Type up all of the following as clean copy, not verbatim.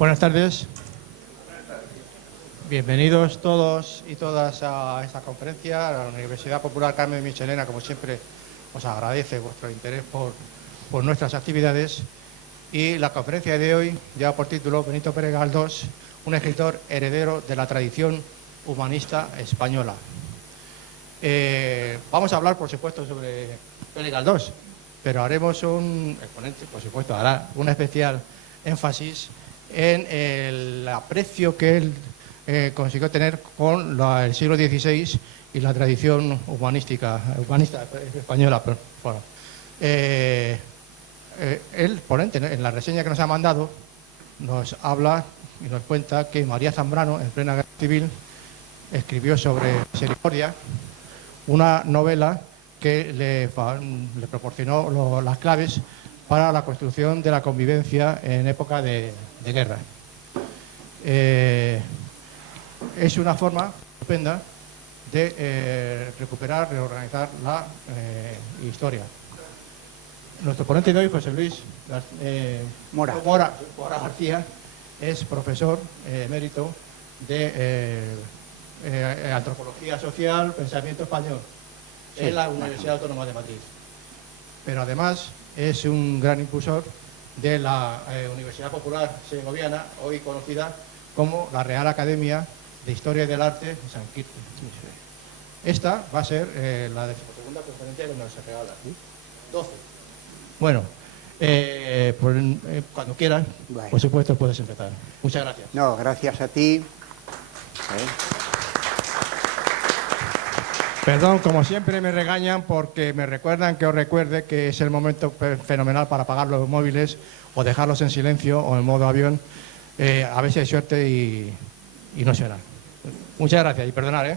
Buenas tardes. Bienvenidos todos y todas a esta conferencia. La Universidad Popular Carmen de Michelena, como siempre, os agradece vuestro interés por nuestras actividades. Y la conferencia de hoy lleva por título Benito Pérez Galdós, un escritor heredero de la tradición humanista española. Vamos a hablar, por supuesto, sobre Pérez Galdós, pero haremos el ponente, por supuesto, hará un especial énfasis en el aprecio que él consiguió tener con el siglo XVI y la tradición humanista española. Bueno, el ponente, en la reseña que nos ha mandado, nos habla y nos cuenta que María Zambrano, en plena guerra civil, escribió sobre Misericordia, una novela que le proporcionó las claves para la construcción de la convivencia en época de guerra. Es una forma estupenda de recuperar, reorganizar la historia. Nuestro ponente de hoy, José Luis Mora García, es profesor emérito de Antropología Social, Pensamiento Español, en la Universidad Autónoma de Madrid. Pero además es un gran impulsor de la Universidad Popular Segoviana, hoy conocida como la Real Academia de Historia del Arte de San Quirze. Esta va a ser la 12ª conferencia que nos regala. 12. Bueno, cuando quieran, por supuesto, puedes empezar. Muchas gracias. No, gracias a ti. Perdón, como siempre me regañan porque me recuerdan que os recuerde que es el momento fenomenal para apagar los móviles o dejarlos en silencio o en modo avión. A ver si hay suerte y no suena. Muchas gracias y perdonad,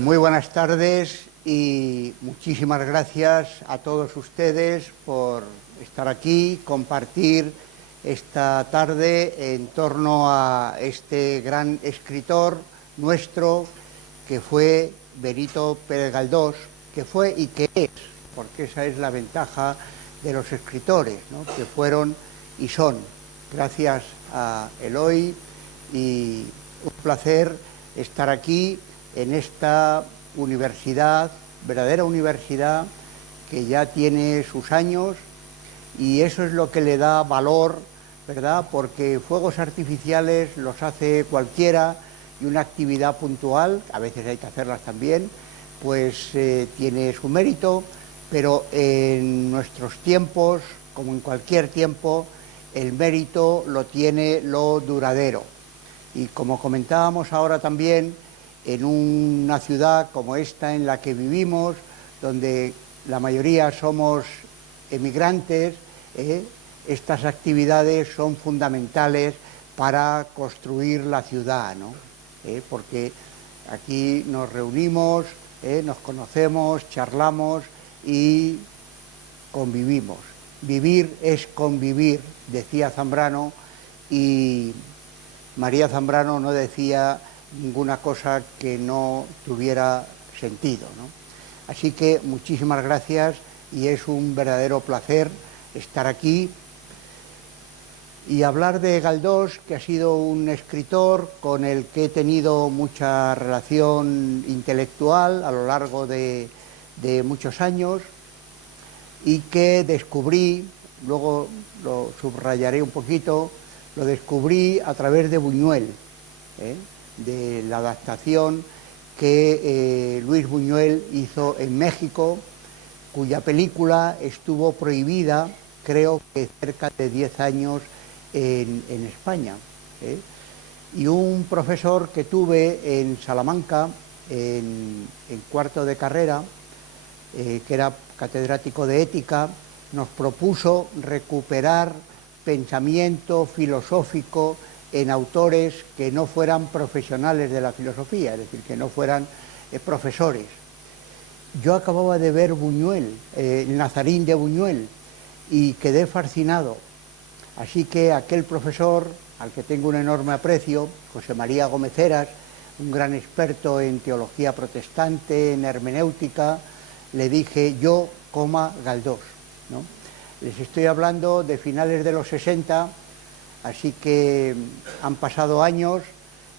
Muy buenas tardes y muchísimas gracias a todos ustedes por estar aquí, compartir esta tarde en torno a este gran escritor nuestro que fue Benito Pérez Galdós, que fue y que es, porque esa es la ventaja de los escritores, ¿no? Que fueron y son. Gracias a Eloy y un placer estar aquí en esta universidad, verdadera universidad, que ya tiene sus años y eso es lo que le da valor, ¿verdad? Porque fuegos artificiales los hace cualquiera y una actividad puntual, a veces hay que hacerlas también, pues tiene su mérito, pero en nuestros tiempos, como en cualquier tiempo, el mérito lo tiene lo duradero. Y como comentábamos ahora también, en una ciudad como esta en la que vivimos, donde la mayoría somos emigrantes, estas actividades son fundamentales para construir la ciudad, ¿no? Porque aquí nos reunimos, nos conocemos, charlamos y convivimos. Vivir es convivir, decía Zambrano, y María Zambrano no decía ninguna cosa que no tuviera sentido, ¿no? Así que muchísimas gracias y es un verdadero placer estar aquí y hablar de Galdós, que ha sido un escritor con el que he tenido mucha relación intelectual a lo largo de muchos años y que descubrí, luego lo subrayaré un poquito, lo descubrí a través de Buñuel, de la adaptación que Luis Buñuel hizo en México, cuya película estuvo prohibida, creo que cerca de 10 años en España. Y un profesor que tuve en Salamanca, en cuarto de carrera, que era catedrático de ética, nos propuso recuperar pensamiento filosófico en autores que no fueran profesionales de la filosofía, es decir, que no fueran profesores. Yo acababa de ver Buñuel, el Nazarín de Buñuel, y quedé fascinado. Así que aquel profesor, al que tengo un enorme aprecio, José María Gómez Heras, un gran experto en teología protestante, en hermenéutica, le dije, yo, Galdós, ¿no? Les estoy hablando de finales de los 60, así que han pasado años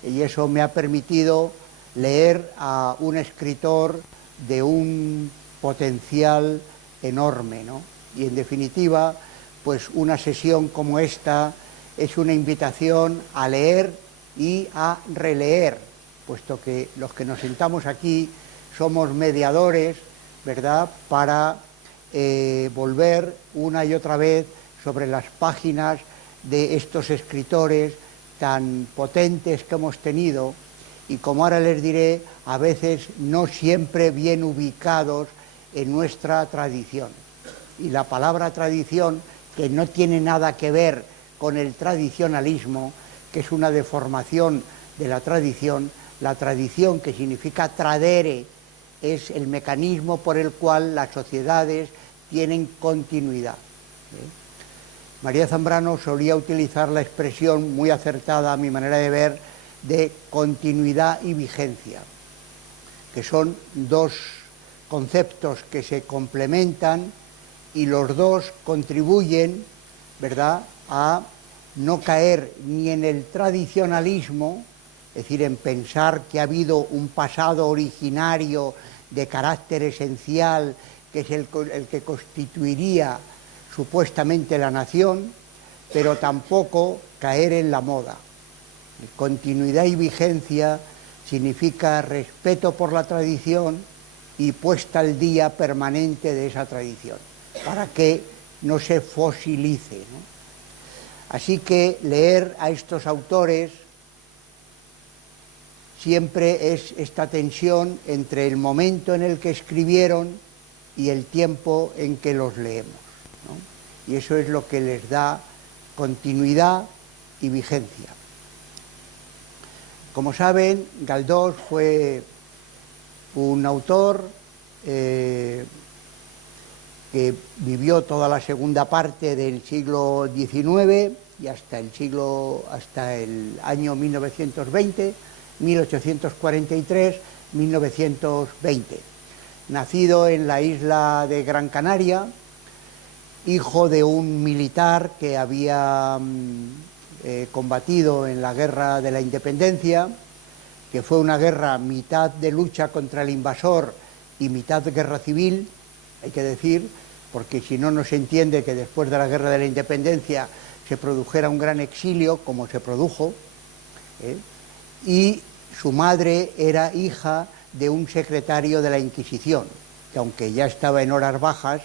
y eso me ha permitido leer a un escritor de un potencial enorme, ¿no? Y en definitiva, pues una sesión como esta es una invitación a leer y a releer, puesto que los que nos sentamos aquí somos mediadores, ¿verdad?, para volver una y otra vez sobre las páginas de estos escritores tan potentes que hemos tenido y, como ahora les diré, a veces no siempre bien ubicados en nuestra tradición. Y la palabra tradición, que no tiene nada que ver con el tradicionalismo, que es una deformación de la tradición que significa tradere, es el mecanismo por el cual las sociedades tienen continuidad. María Zambrano solía utilizar la expresión muy acertada, a mi manera de ver, de continuidad y vigencia, que son dos conceptos que se complementan y los dos contribuyen, ¿verdad?, a no caer ni en el tradicionalismo, es decir, en pensar que ha habido un pasado originario de carácter esencial, que es el que constituiría supuestamente la nación, pero tampoco caer en la moda. Continuidad y vigencia significa respeto por la tradición y puesta al día permanente de esa tradición, para que no se fosilice, ¿no? Así que leer a estos autores siempre es esta tensión entre el momento en el que escribieron y el tiempo en que los leemos, ¿no? Y eso es lo que les da continuidad y vigencia. Como saben, Galdós fue un autor que vivió toda la segunda parte del siglo XIX y hasta el año 1920, 1843-1920. Nacido en la isla de Gran Canaria, hijo de un militar que había combatido en la Guerra de la Independencia, que fue una guerra mitad de lucha contra el invasor y mitad de guerra civil, hay que decir, porque si no, no se entiende que después de la Guerra de la Independencia se produjera un gran exilio, como se produjo, y su madre era hija de un secretario de la Inquisición, que aunque ya estaba en horas bajas,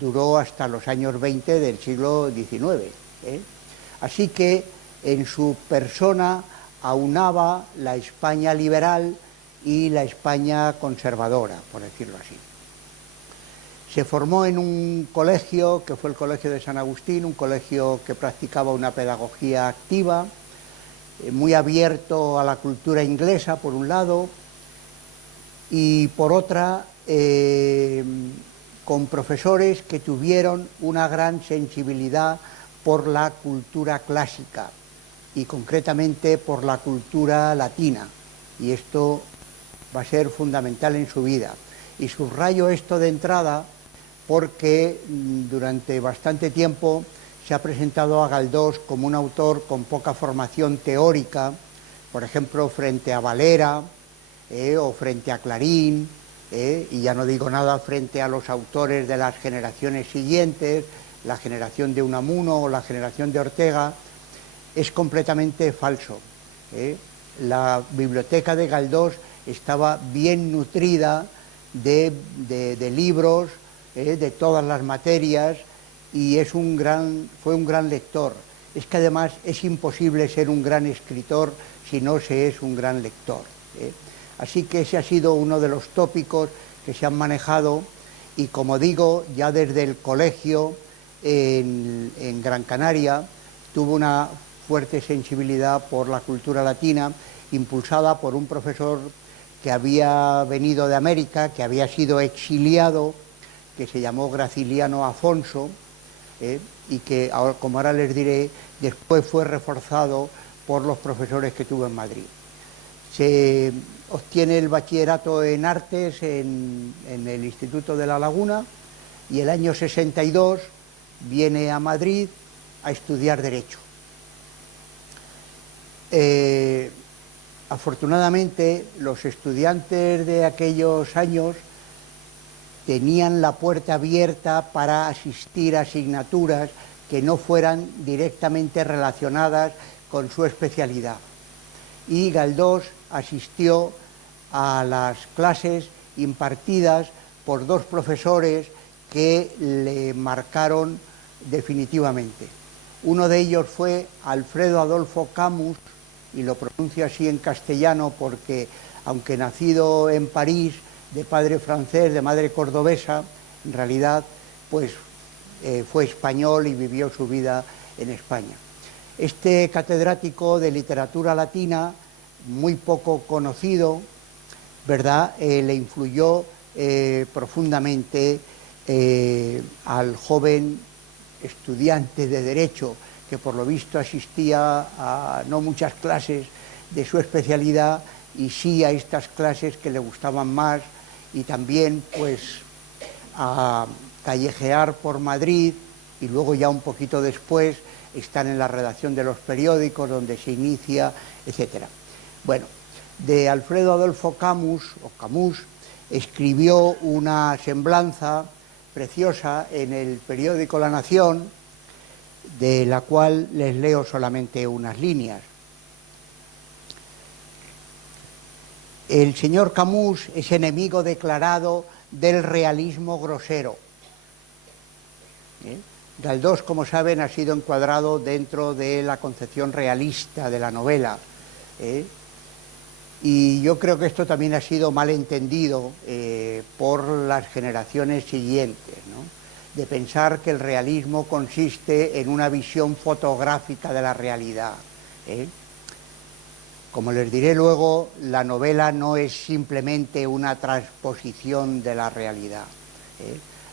duró hasta los años 20 del siglo XIX. Así que en su persona aunaba la España liberal y la España conservadora, por decirlo así. Se formó en un colegio, que fue el Colegio de San Agustín, un colegio que practicaba una pedagogía activa, muy abierto a la cultura inglesa, por un lado, y por otra, con profesores que tuvieron una gran sensibilidad por la cultura clásica y concretamente por la cultura latina, y esto va a ser fundamental en su vida. Y subrayo esto de entrada porque durante bastante tiempo se ha presentado a Galdós como un autor con poca formación teórica, por ejemplo, frente a Valera o frente a Clarín, y ya no digo nada frente a los autores de las generaciones siguientes, la generación de Unamuno o la generación de Ortega. Es completamente falso. La biblioteca de Galdós estaba bien nutrida de libros, de todas las materias, y fue un gran lector. Es que además es imposible ser un gran escritor si no se es un gran lector. Así que ese ha sido uno de los tópicos que se han manejado, y como digo, ya desde el colegio en Gran Canaria tuvo una fuerte sensibilidad por la cultura latina, impulsada por un profesor que había venido de América, que había sido exiliado, que se llamó Graciliano Afonso, y que, como ahora les diré, después fue reforzado por los profesores que tuvo en Madrid. Se obtiene el bachillerato en artes en el Instituto de La Laguna, y el año 62 viene a Madrid a estudiar Derecho. Afortunadamente, los estudiantes de aquellos años tenían la puerta abierta para asistir a asignaturas que no fueran directamente relacionadas con su especialidad. Y Galdós asistió a las clases impartidas por dos profesores que le marcaron definitivamente. Uno de ellos fue Alfredo Adolfo Camus, y lo pronuncio así en castellano porque, aunque nacido en París, de padre francés, de madre cordobesa, en realidad pues fue español y vivió su vida en España. Este catedrático de literatura latina, muy poco conocido, ¿verdad?, le influyó profundamente al joven estudiante de Derecho, que por lo visto asistía a no muchas clases de su especialidad y sí a estas clases que le gustaban más, y también pues a callejear por Madrid y luego ya un poquito después estar en la redacción de los periódicos donde se inicia, etcétera. Bueno, de Alfredo Adolfo Camus, escribió una semblanza preciosa en el periódico La Nación, de la cual les leo solamente unas líneas. El señor Camus es enemigo declarado del realismo grosero. Galdós, como saben, ha sido encuadrado dentro de la concepción realista de la novela. Y yo creo que esto también ha sido mal entendido por las generaciones siguientes, ¿no?, de pensar que el realismo consiste en una visión fotográfica de la realidad. Como les diré luego, la novela no es simplemente una transposición de la realidad.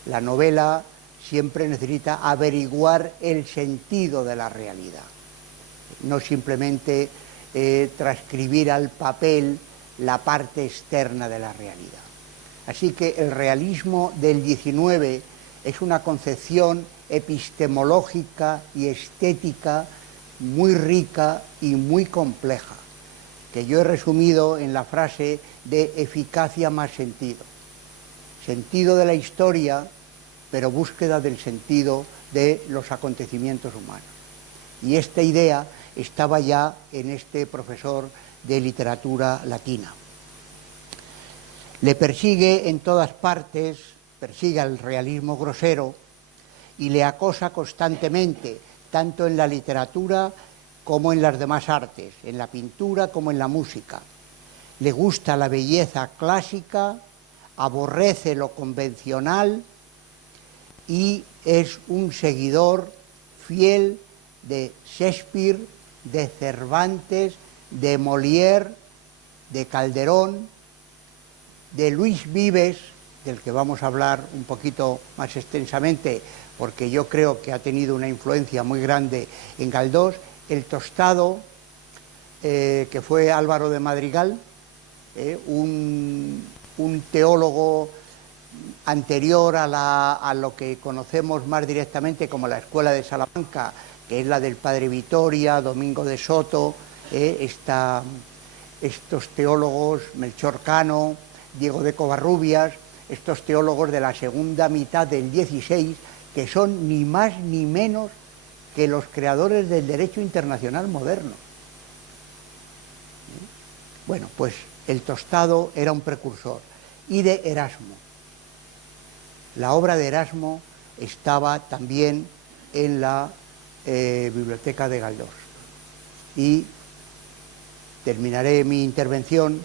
La novela siempre necesita averiguar el sentido de la realidad, no simplemente transcribir al papel la parte externa de la realidad. Así que el realismo del 19 es una concepción epistemológica y estética muy rica y muy compleja, que yo he resumido en la frase de eficacia más sentido. Sentido de la historia, pero búsqueda del sentido de los acontecimientos humanos. Y esta idea estaba ya en este profesor de literatura latina. Le persigue en todas partes, persigue al realismo grosero y le acosa constantemente, tanto en la literatura como en las demás artes, en la pintura como en la música. Le gusta la belleza clásica, aborrece lo convencional y es un seguidor fiel de Shakespeare, de Cervantes, de Molière, de Calderón, de Luis Vives, del que vamos a hablar un poquito más extensamente, porque yo creo que ha tenido una influencia muy grande en Galdós, el Tostado, que fue Álvaro de Madrigal, un teólogo anterior a lo que conocemos más directamente como la Escuela de Salamanca, que es la del Padre Vitoria, Domingo de Soto, estos teólogos, Melchor Cano, Diego de Covarrubias, estos teólogos de la segunda mitad del 16, que son ni más ni menos que los creadores del derecho internacional moderno. Bueno, pues el Tostado era un precursor, y de Erasmo. La obra de Erasmo estaba también en la biblioteca de Galdós. Y terminaré mi intervención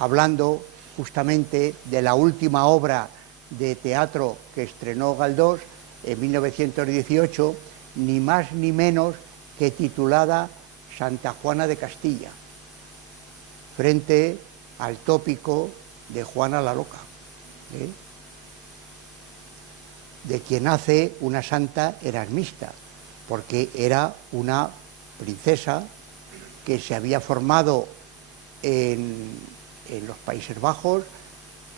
hablando justamente de la última obra de teatro que estrenó Galdós en 1918, ni más ni menos que titulada Santa Juana de Castilla, frente al tópico de Juana la Loca, de quien hace una santa erasmista, porque era una princesa que se había formado en los Países Bajos,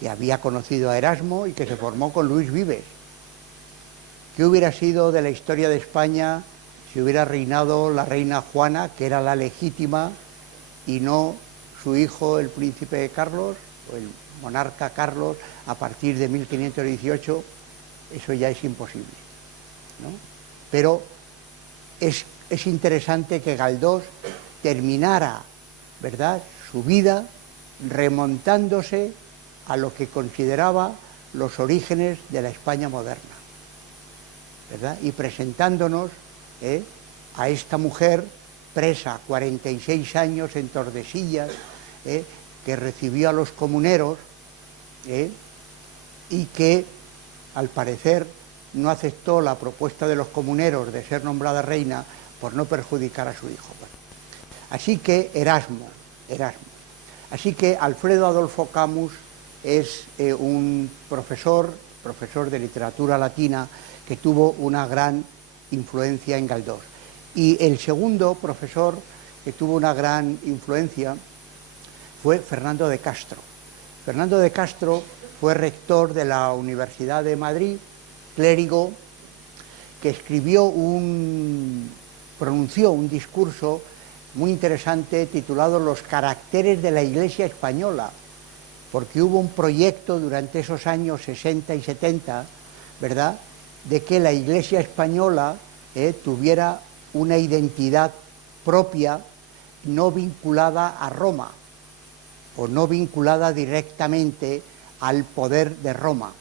que había conocido a Erasmo y que se formó con Luis Vives. ¿Qué hubiera sido de la historia de España si hubiera reinado la reina Juana, que era la legítima, y no su hijo, el príncipe Carlos, o el monarca Carlos, a partir de 1518? Eso ya es imposible, ¿no? Pero es interesante que Galdós terminara, ¿verdad?, su vida remontándose a lo que consideraba los orígenes de la España moderna, ¿verdad?, y presentándonos a esta mujer presa 46 años en Tordesillas, que recibió a los comuneros y que, al parecer, no aceptó la propuesta de los comuneros de ser nombrada reina por no perjudicar a su hijo. Bueno, así que Erasmo. Así que Alfredo Adolfo Camus es un profesor de literatura latina que tuvo una gran influencia en Galdós. Y el segundo profesor que tuvo una gran influencia fue Fernando de Castro. Fernando de Castro fue rector de la Universidad de Madrid, clérigo, que pronunció un discurso muy interesante titulado Los caracteres de la Iglesia española, porque hubo un proyecto durante esos años 60 y 70, ¿verdad?, de que la Iglesia española tuviera una identidad propia, no vinculada a Roma, o no vinculada directamente al poder de Roma.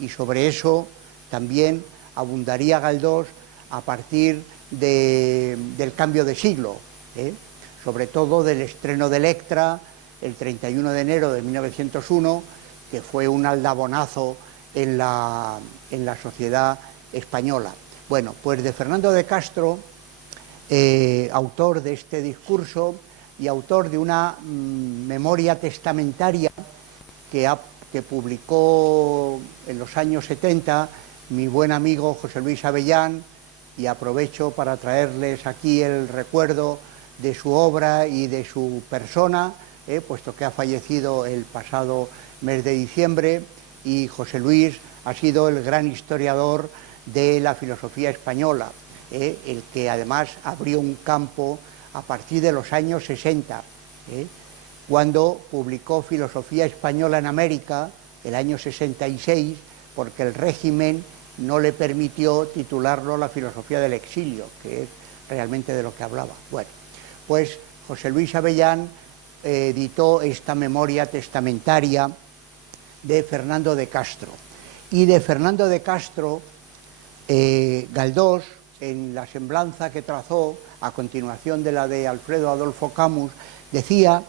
Y sobre eso también abundaría Galdós a partir del cambio de siglo, sobre todo del estreno de Electra, el 31 de enero de 1901, que fue un aldabonazo en la sociedad española. Bueno, pues de Fernando de Castro, autor de este discurso y autor de una memoria testamentaria que publicó en los años 70 mi buen amigo José Luis Avellán, y aprovecho para traerles aquí el recuerdo de su obra y de su persona, puesto que ha fallecido el pasado mes de diciembre, y José Luis ha sido el gran historiador de la filosofía española, el que además abrió un campo a partir de los años 60, cuando publicó Filosofía Española en América, el año 66, porque el régimen no le permitió titularlo La filosofía del exilio, que es realmente de lo que hablaba. Bueno, pues José Luis Avellán editó esta memoria testamentaria de Fernando de Castro. Y de Fernando de Castro, Galdós, en la semblanza que trazó a continuación de la de Alfredo Adolfo Camus, decía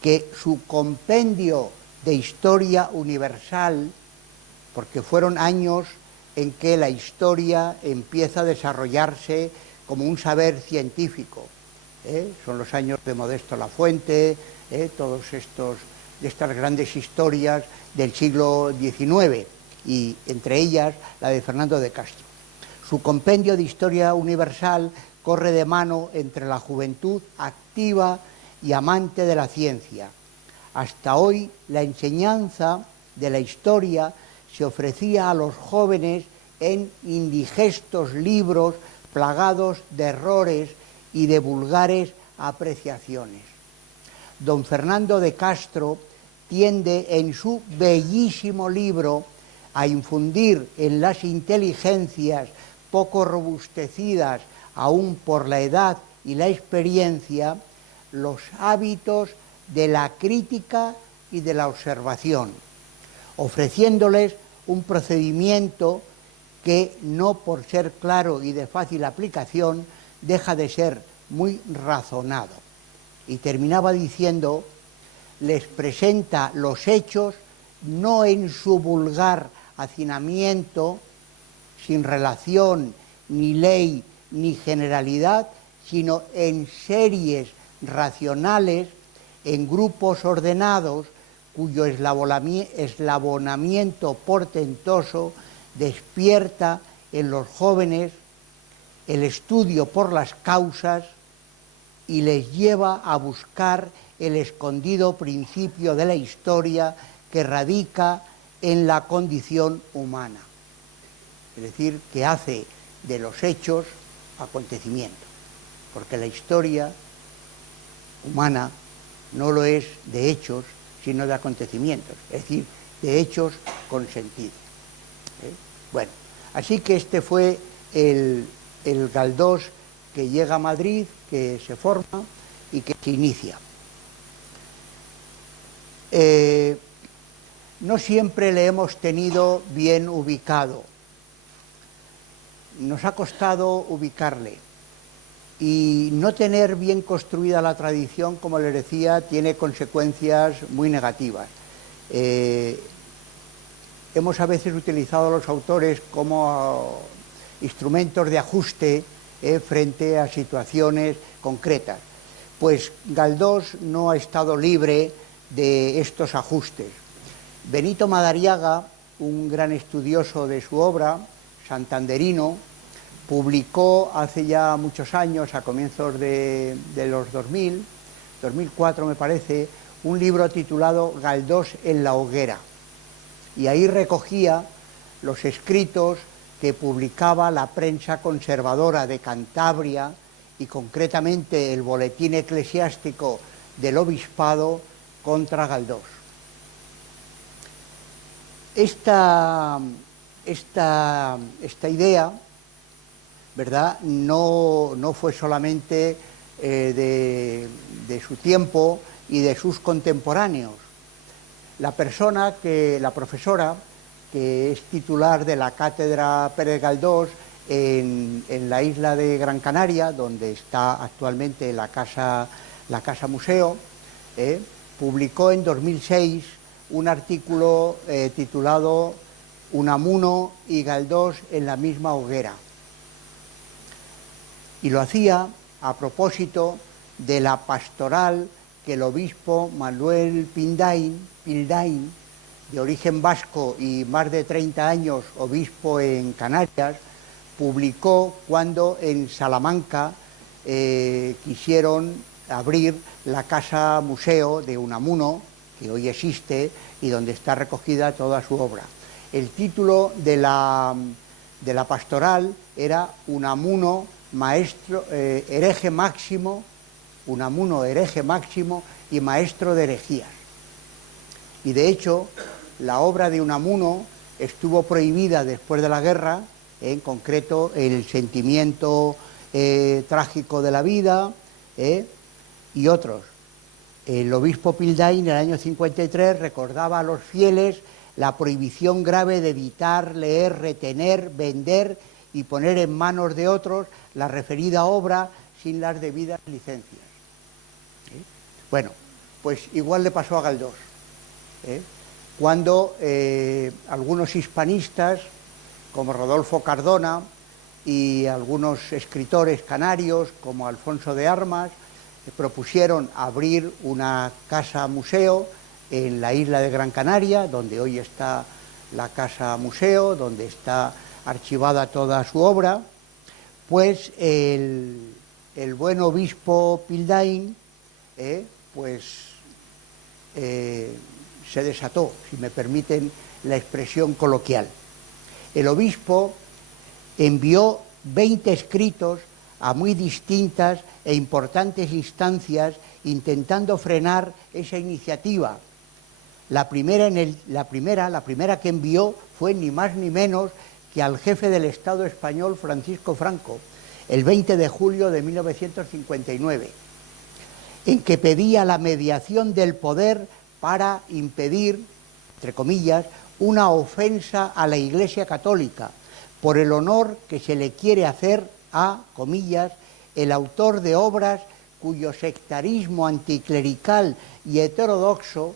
que su compendio de historia universal, porque fueron años en que la historia empieza a desarrollarse como un saber científico, son los años de Modesto Lafuente, todos estas grandes historias del siglo XIX, y entre ellas la de Fernando de Castro. Su compendio de historia universal corre de mano entre la juventud activa y amante de la ciencia. Hasta hoy la enseñanza de la historia se ofrecía a los jóvenes en indigestos libros plagados de errores y de vulgares apreciaciones. Don Fernando de Castro tiende en su bellísimo libro a infundir en las inteligencias poco robustecidas aún por la edad y la experiencia los hábitos de la crítica y de la observación, ofreciéndoles un procedimiento que, no por ser claro y de fácil aplicación, deja de ser muy razonado. Y terminaba diciendo, les presenta los hechos no en su vulgar hacinamiento, sin relación, ni ley, ni generalidad, sino en series racionales, en grupos ordenados, cuyo eslabonamiento portentoso despierta en los jóvenes el estudio por las causas y les lleva a buscar el escondido principio de la historia que radica en la condición humana. es decir, que hace de los hechos acontecimientos, porque la historia humana no lo es de hechos, sino de acontecimientos, es decir, de hechos con sentido. Bueno, así que este fue el Galdós que llega a Madrid, que se forma y que se inicia. No siempre le hemos tenido bien ubicado. Nos ha costado ubicarle. Y no tener bien construida la tradición, como les decía, tiene consecuencias muy negativas. Hemos a veces utilizado a los autores como instrumentos de ajuste frente a situaciones concretas. Pues Galdós no ha estado libre de estos ajustes. Benito Madariaga, un gran estudioso de su obra, santanderino, publicó hace ya muchos años, a comienzos de los 2000, 2004 me parece, un libro titulado Galdós en la hoguera. Y ahí recogía los escritos que publicaba la prensa conservadora de Cantabria y concretamente el boletín eclesiástico del obispado contra Galdós. Esta idea, ¿verdad?, no fue solamente de su tiempo y de sus contemporáneos. La profesora, que es titular de la Cátedra Pérez Galdós en la isla de Gran Canaria, donde está actualmente la casa museo, publicó en 2006 un artículo titulado Unamuno y Galdós en la misma hoguera. Y lo hacía a propósito de la pastoral que el obispo Manuel Pildain, de origen vasco y más de 30 años obispo en Canarias, publicó cuando en Salamanca quisieron abrir la casa museo de Unamuno, que hoy existe y donde está recogida toda su obra. El título de la pastoral era Unamuno, maestro, hereje máximo, Unamuno, hereje máximo y maestro de herejías. Y de hecho, la obra de Unamuno estuvo prohibida después de la guerra, en concreto el sentimiento trágico de la vida y otros. El obispo Pildain en el año 53 recordaba a los fieles la prohibición grave de editar, leer, retener, vender y poner en manos de otros la referida obra sin las debidas licencias. Bueno, pues igual le pasó a Galdós, cuando algunos hispanistas, como Rodolfo Cardona, y algunos escritores canarios, como Alfonso de Armas, propusieron abrir una casa museo en la isla de Gran Canaria, donde hoy está la casa museo, donde está archivada toda su obra. Pues el buen obispo Pildain se desató, si me permiten la expresión coloquial. El obispo envió 20 escritos a muy distintas e importantes instancias intentando frenar esa iniciativa. La primera que envió fue ni más ni menos que al jefe del Estado español, Francisco Franco, el 20 de julio de 1959, en que pedía la mediación del poder para impedir, entre comillas, una ofensa a la Iglesia Católica, por el honor que se le quiere hacer a, comillas, el autor de obras cuyo sectarismo anticlerical y heterodoxo,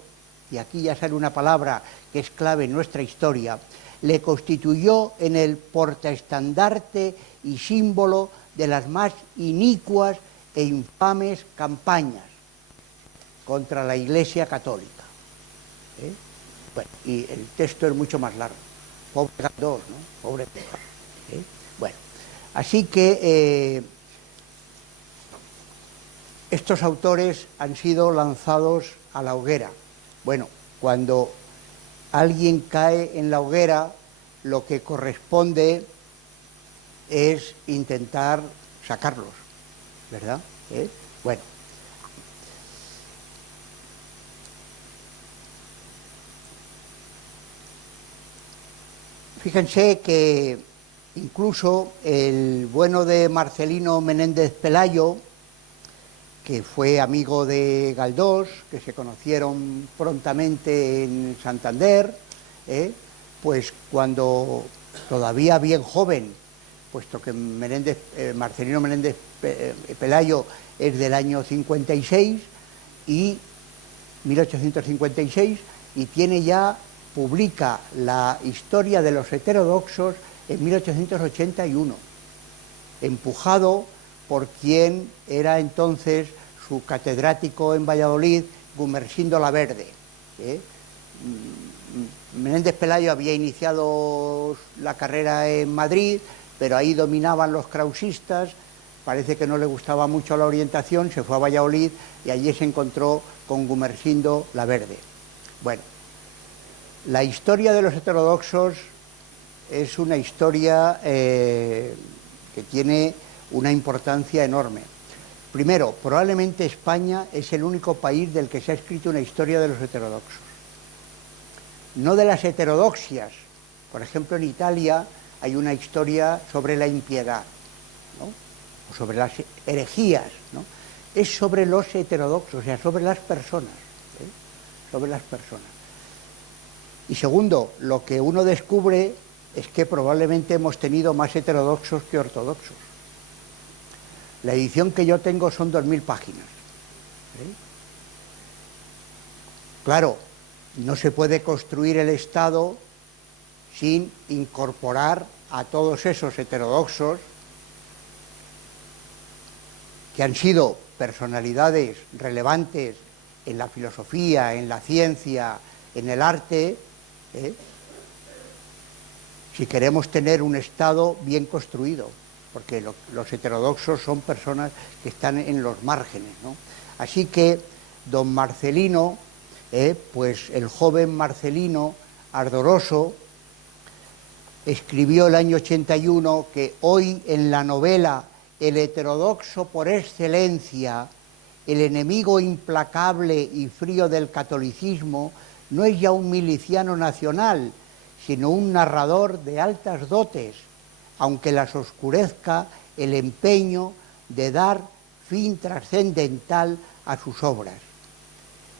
y aquí ya sale una palabra que es clave en nuestra historia, le constituyó en el portaestandarte y símbolo de las más inicuas e infames campañas contra la Iglesia Católica. Bueno, y el texto es mucho más largo. Pobre Galdós, ¿no? Pobre Galdós. Bueno, así que estos autores han sido lanzados a la hoguera. Bueno, cuando alguien cae en la hoguera, lo que corresponde es intentar sacarlos, ¿verdad? Bueno. Fíjense que incluso el bueno de Marcelino Menéndez Pelayo, que fue amigo de Galdós, que se conocieron prontamente en Santander, pues cuando todavía bien joven, puesto que Marcelino Menéndez Pelayo es del año 56 y 1856, y publica la historia de los heterodoxos en 1881, empujado por quien era entonces su catedrático en Valladolid, Gumersindo Laverde. Menéndez Pelayo había iniciado la carrera en Madrid, pero ahí dominaban los krausistas, parece que no le gustaba mucho la orientación, se fue a Valladolid y allí se encontró con Gumersindo Laverde. Bueno, la historia de los heterodoxos es una historia que tiene una importancia enorme. Primero, probablemente España es el único país del que se ha escrito una historia de los heterodoxos. No de las heterodoxias. Por ejemplo, en Italia hay una historia sobre la impiedad, ¿no? O sobre las herejías, ¿no? Es sobre los heterodoxos, o sea, sobre las personas, sobre las personas. Y segundo, lo que uno descubre es que probablemente hemos tenido más heterodoxos que ortodoxos. La edición que yo tengo son 2000 páginas. Claro, no se puede construir el Estado sin incorporar a todos esos heterodoxos que han sido personalidades relevantes en la filosofía, en la ciencia, en el arte, si queremos tener un Estado bien construido, porque los heterodoxos son personas que están en los márgenes, ¿no? Así que don Marcelino, pues el joven Marcelino Ardoroso, escribió el año 81 que hoy en la novela el heterodoxo por excelencia, el enemigo implacable y frío del catolicismo, no es ya un miliciano nacional, sino un narrador de altas dotes, aunque las oscurezca el empeño de dar fin trascendental a sus obras.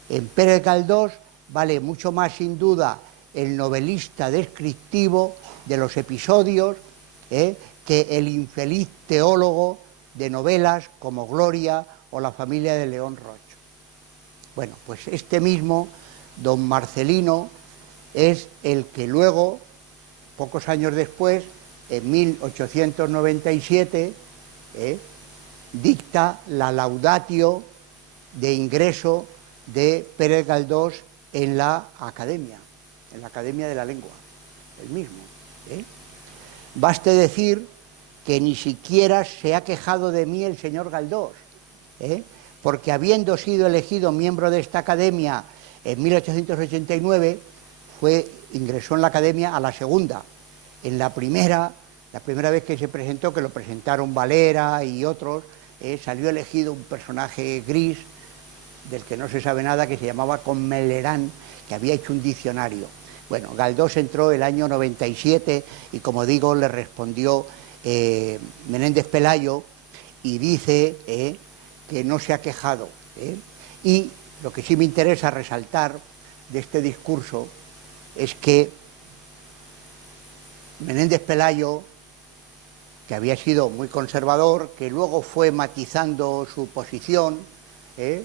En Pérez Galdós vale mucho más sin duda el novelista descriptivo de los episodios que el infeliz teólogo de novelas como Gloria o La familia de León Roch. Bueno, pues este mismo don Marcelino es el que luego, pocos años después, en 1897, dicta la laudatio de ingreso de Pérez Galdós en la Academia de la Lengua, el mismo. Baste decir que ni siquiera se ha quejado de mí el señor Galdós, porque habiendo sido elegido miembro de esta academia en 1889, ingresó en la academia a la segunda. En la primera vez que se presentó, que lo presentaron Valera y otros, salió elegido un personaje gris, del que no se sabe nada, que se llamaba Conmelerán, que había hecho un diccionario. Bueno, Galdós entró el año 97 y, como digo, le respondió Menéndez Pelayo y dice que no se ha quejado. Y lo que sí me interesa resaltar de este discurso es que Menéndez Pelayo, que había sido muy conservador, que luego fue matizando su posición, que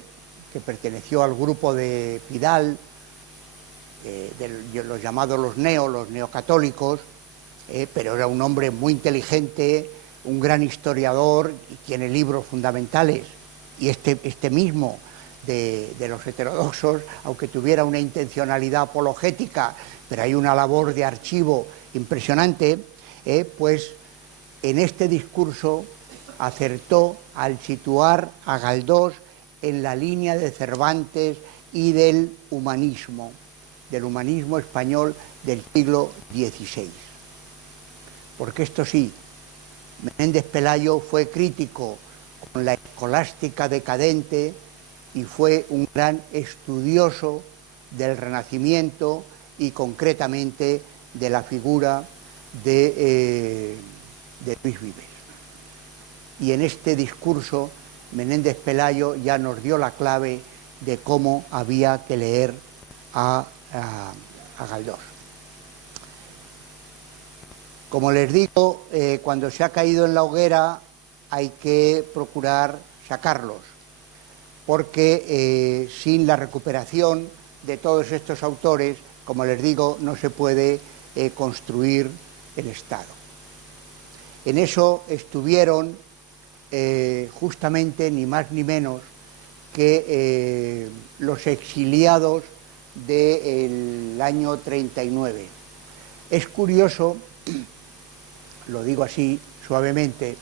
perteneció al grupo de Pidal, de los llamados los neocatólicos, pero era un hombre muy inteligente, un gran historiador, y tiene libros fundamentales. Y este mismo de los heterodoxos, aunque tuviera una intencionalidad apologética, pero hay una labor de archivo impresionante, pues en este discurso acertó al situar a Galdós en la línea de Cervantes y del humanismo español del siglo XVI. porque esto sí, Menéndez Pelayo fue crítico con la escolástica decadente y fue un gran estudioso del Renacimiento y concretamente de la figura de Luis Vives. Y en este discurso Menéndez Pelayo ya nos dio la clave de cómo había que leer a Galdós. Como les digo, cuando se ha caído en la hoguera hay que procurar sacarlos, porque sin la recuperación de todos estos autores, como les digo, no se puede construir el Estado. En eso estuvieron justamente ni más ni menos que los exiliados del año 39. Es curioso, lo digo así suavemente,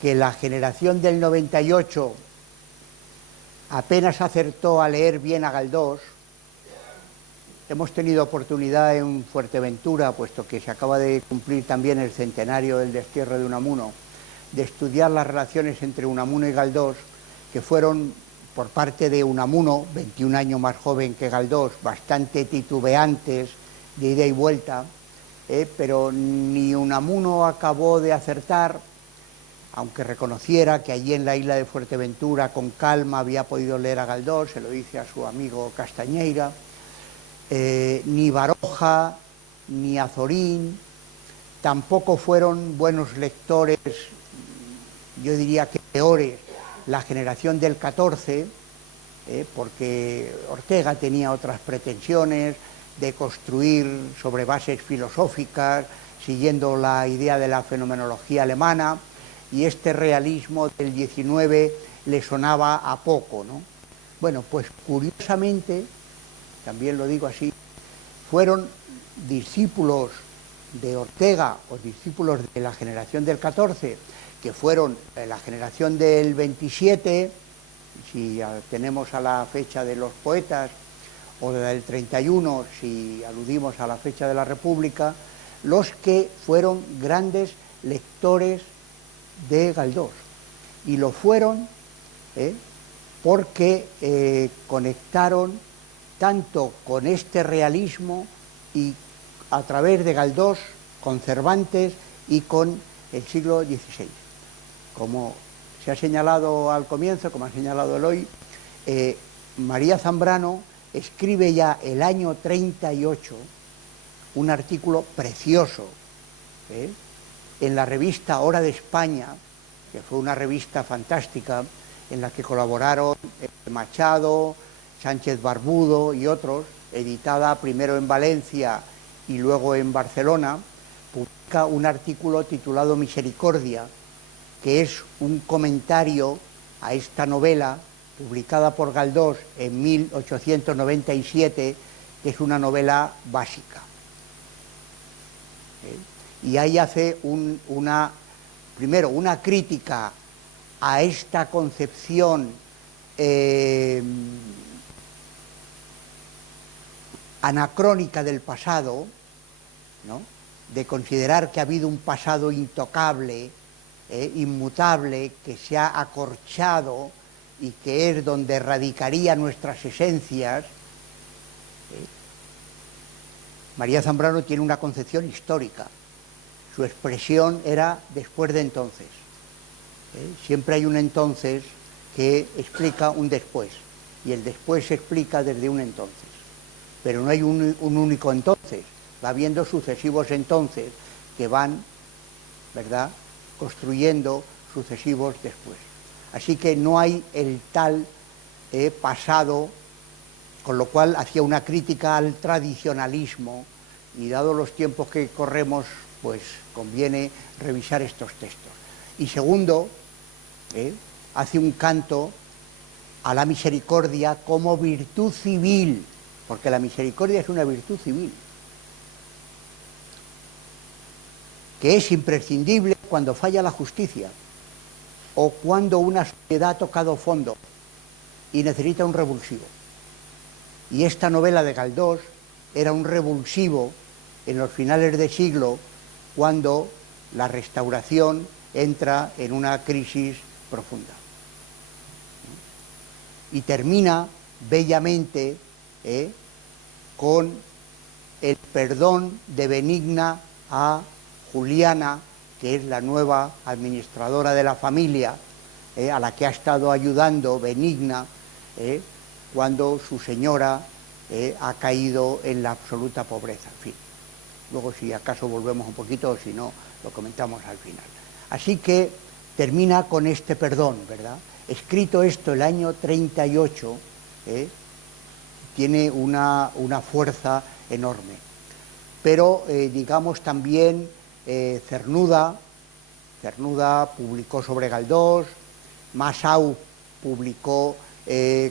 que la generación del 98 apenas acertó a leer bien a Galdós. Hemos tenido oportunidad en Fuerteventura, puesto que se acaba de cumplir también el centenario del destierro de Unamuno, de estudiar las relaciones entre Unamuno y Galdós, que fueron, por parte de Unamuno, 21 años más joven que Galdós, bastante titubeantes de ida y vuelta, pero ni Unamuno acabó de acertar, aunque reconociera que allí en la isla de Fuerteventura con calma había podido leer a Galdós, se lo dice a su amigo Castañeira, ni Baroja, ni Azorín, tampoco fueron buenos lectores, yo diría que peores, la generación del 14, porque Ortega tenía otras pretensiones de construir sobre bases filosóficas, siguiendo la idea de la fenomenología alemana, y este realismo del 19 le sonaba a poco, ¿no? Bueno, pues curiosamente, también lo digo así, fueron discípulos de Ortega o discípulos de la generación del 14, que fueron la generación del 27, si tenemos a la fecha de los poetas, o del 31, si aludimos a la fecha de la República, los que fueron grandes lectores de Galdós. Y lo fueron porque conectaron tanto con este realismo y a través de Galdós con Cervantes y con el siglo XVI. Como se ha señalado al comienzo, como ha señalado Eloy, María Zambrano escribe ya el año 38 un artículo precioso en la revista Hora de España, que fue una revista fantástica en la que colaboraron Machado, Sánchez Barbudo y otros, editada primero en Valencia y luego en Barcelona. Publica un artículo titulado Misericordia, que es un comentario a esta novela publicada por Galdós en 1897, que es una novela básica. Y ahí hace primero una crítica a esta concepción anacrónica del pasado, ¿no?, de considerar que ha habido un pasado intocable, inmutable, que se ha acorchado y que es donde radicaría nuestras esencias. María Zambrano tiene una concepción histórica. Su expresión era después de entonces. Siempre hay un entonces que explica un después, y el después se explica desde un entonces. Pero no hay un único entonces, va habiendo sucesivos entonces que van, ¿verdad?, construyendo sucesivos después. Así que no hay el tal pasado, con lo cual hacía una crítica al tradicionalismo, y dado los tiempos que corremos, pues conviene revisar estos textos. Y segundo, hace un canto a la misericordia como virtud civil, porque la misericordia es una virtud civil, que es imprescindible cuando falla la justicia o cuando una sociedad ha tocado fondo y necesita un revulsivo. Y esta novela de Galdós era un revulsivo en los finales de siglo, cuando la restauración entra en una crisis profunda. Y termina bellamente con el perdón de Benigna a Juliana, que es la nueva administradora de la familia, a la que ha estado ayudando Benigna cuando su señora ha caído en la absoluta pobreza. En fin, luego si acaso volvemos un poquito, o si no, lo comentamos al final. Así que termina con este perdón, ¿verdad? Escrito esto el año 38, tiene una fuerza enorme. Pero, digamos, también Cernuda publicó sobre Galdós, Masau publicó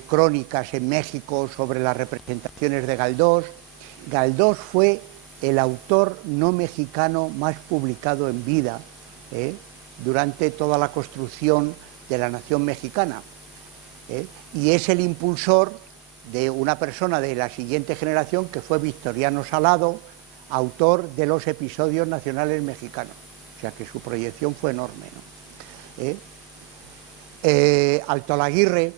crónicas en México sobre las representaciones de Galdós. Galdós fue el autor no mexicano más publicado en vida durante toda la construcción de la nación mexicana, y es el impulsor de una persona de la siguiente generación, que fue Victoriano Salado, autor de los episodios nacionales mexicanos. O sea que su proyección fue enorme, ¿no? Altolaguirre,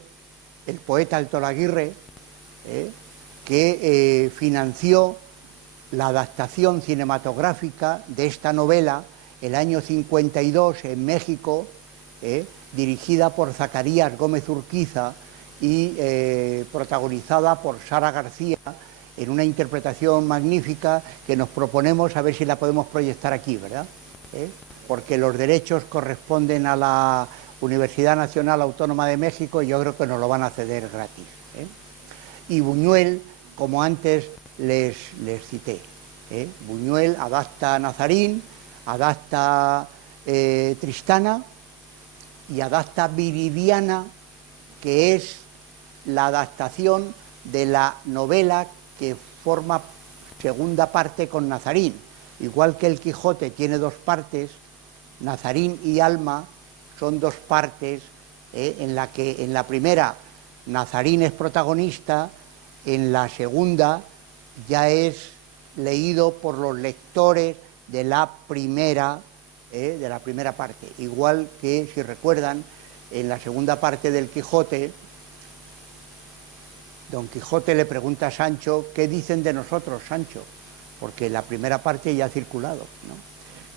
el poeta Altolaguirre, que financió la adaptación cinematográfica de esta novela el año 52 en México, dirigida por Zacarías Gómez Urquiza y protagonizada por Sara García, en una interpretación magnífica que nos proponemos a ver si la podemos proyectar aquí, ¿verdad? Porque los derechos corresponden a la Universidad Nacional Autónoma de México y yo creo que nos lo van a ceder gratis. Y Buñuel, como antes les cité, Buñuel adapta Nazarín, adapta Tristana y adapta Viridiana, que es la adaptación de la novela que forma segunda parte con Nazarín. Igual que el Quijote tiene dos partes, Nazarín y Alma son dos partes, en la que en la primera Nazarín es protagonista, en la segunda ya es leído por los lectores de la primera parte. Igual que, si recuerdan, en la segunda parte del Quijote, Don Quijote le pregunta a Sancho: ¿qué dicen de nosotros, Sancho? Porque la primera parte ya ha circulado, ¿no?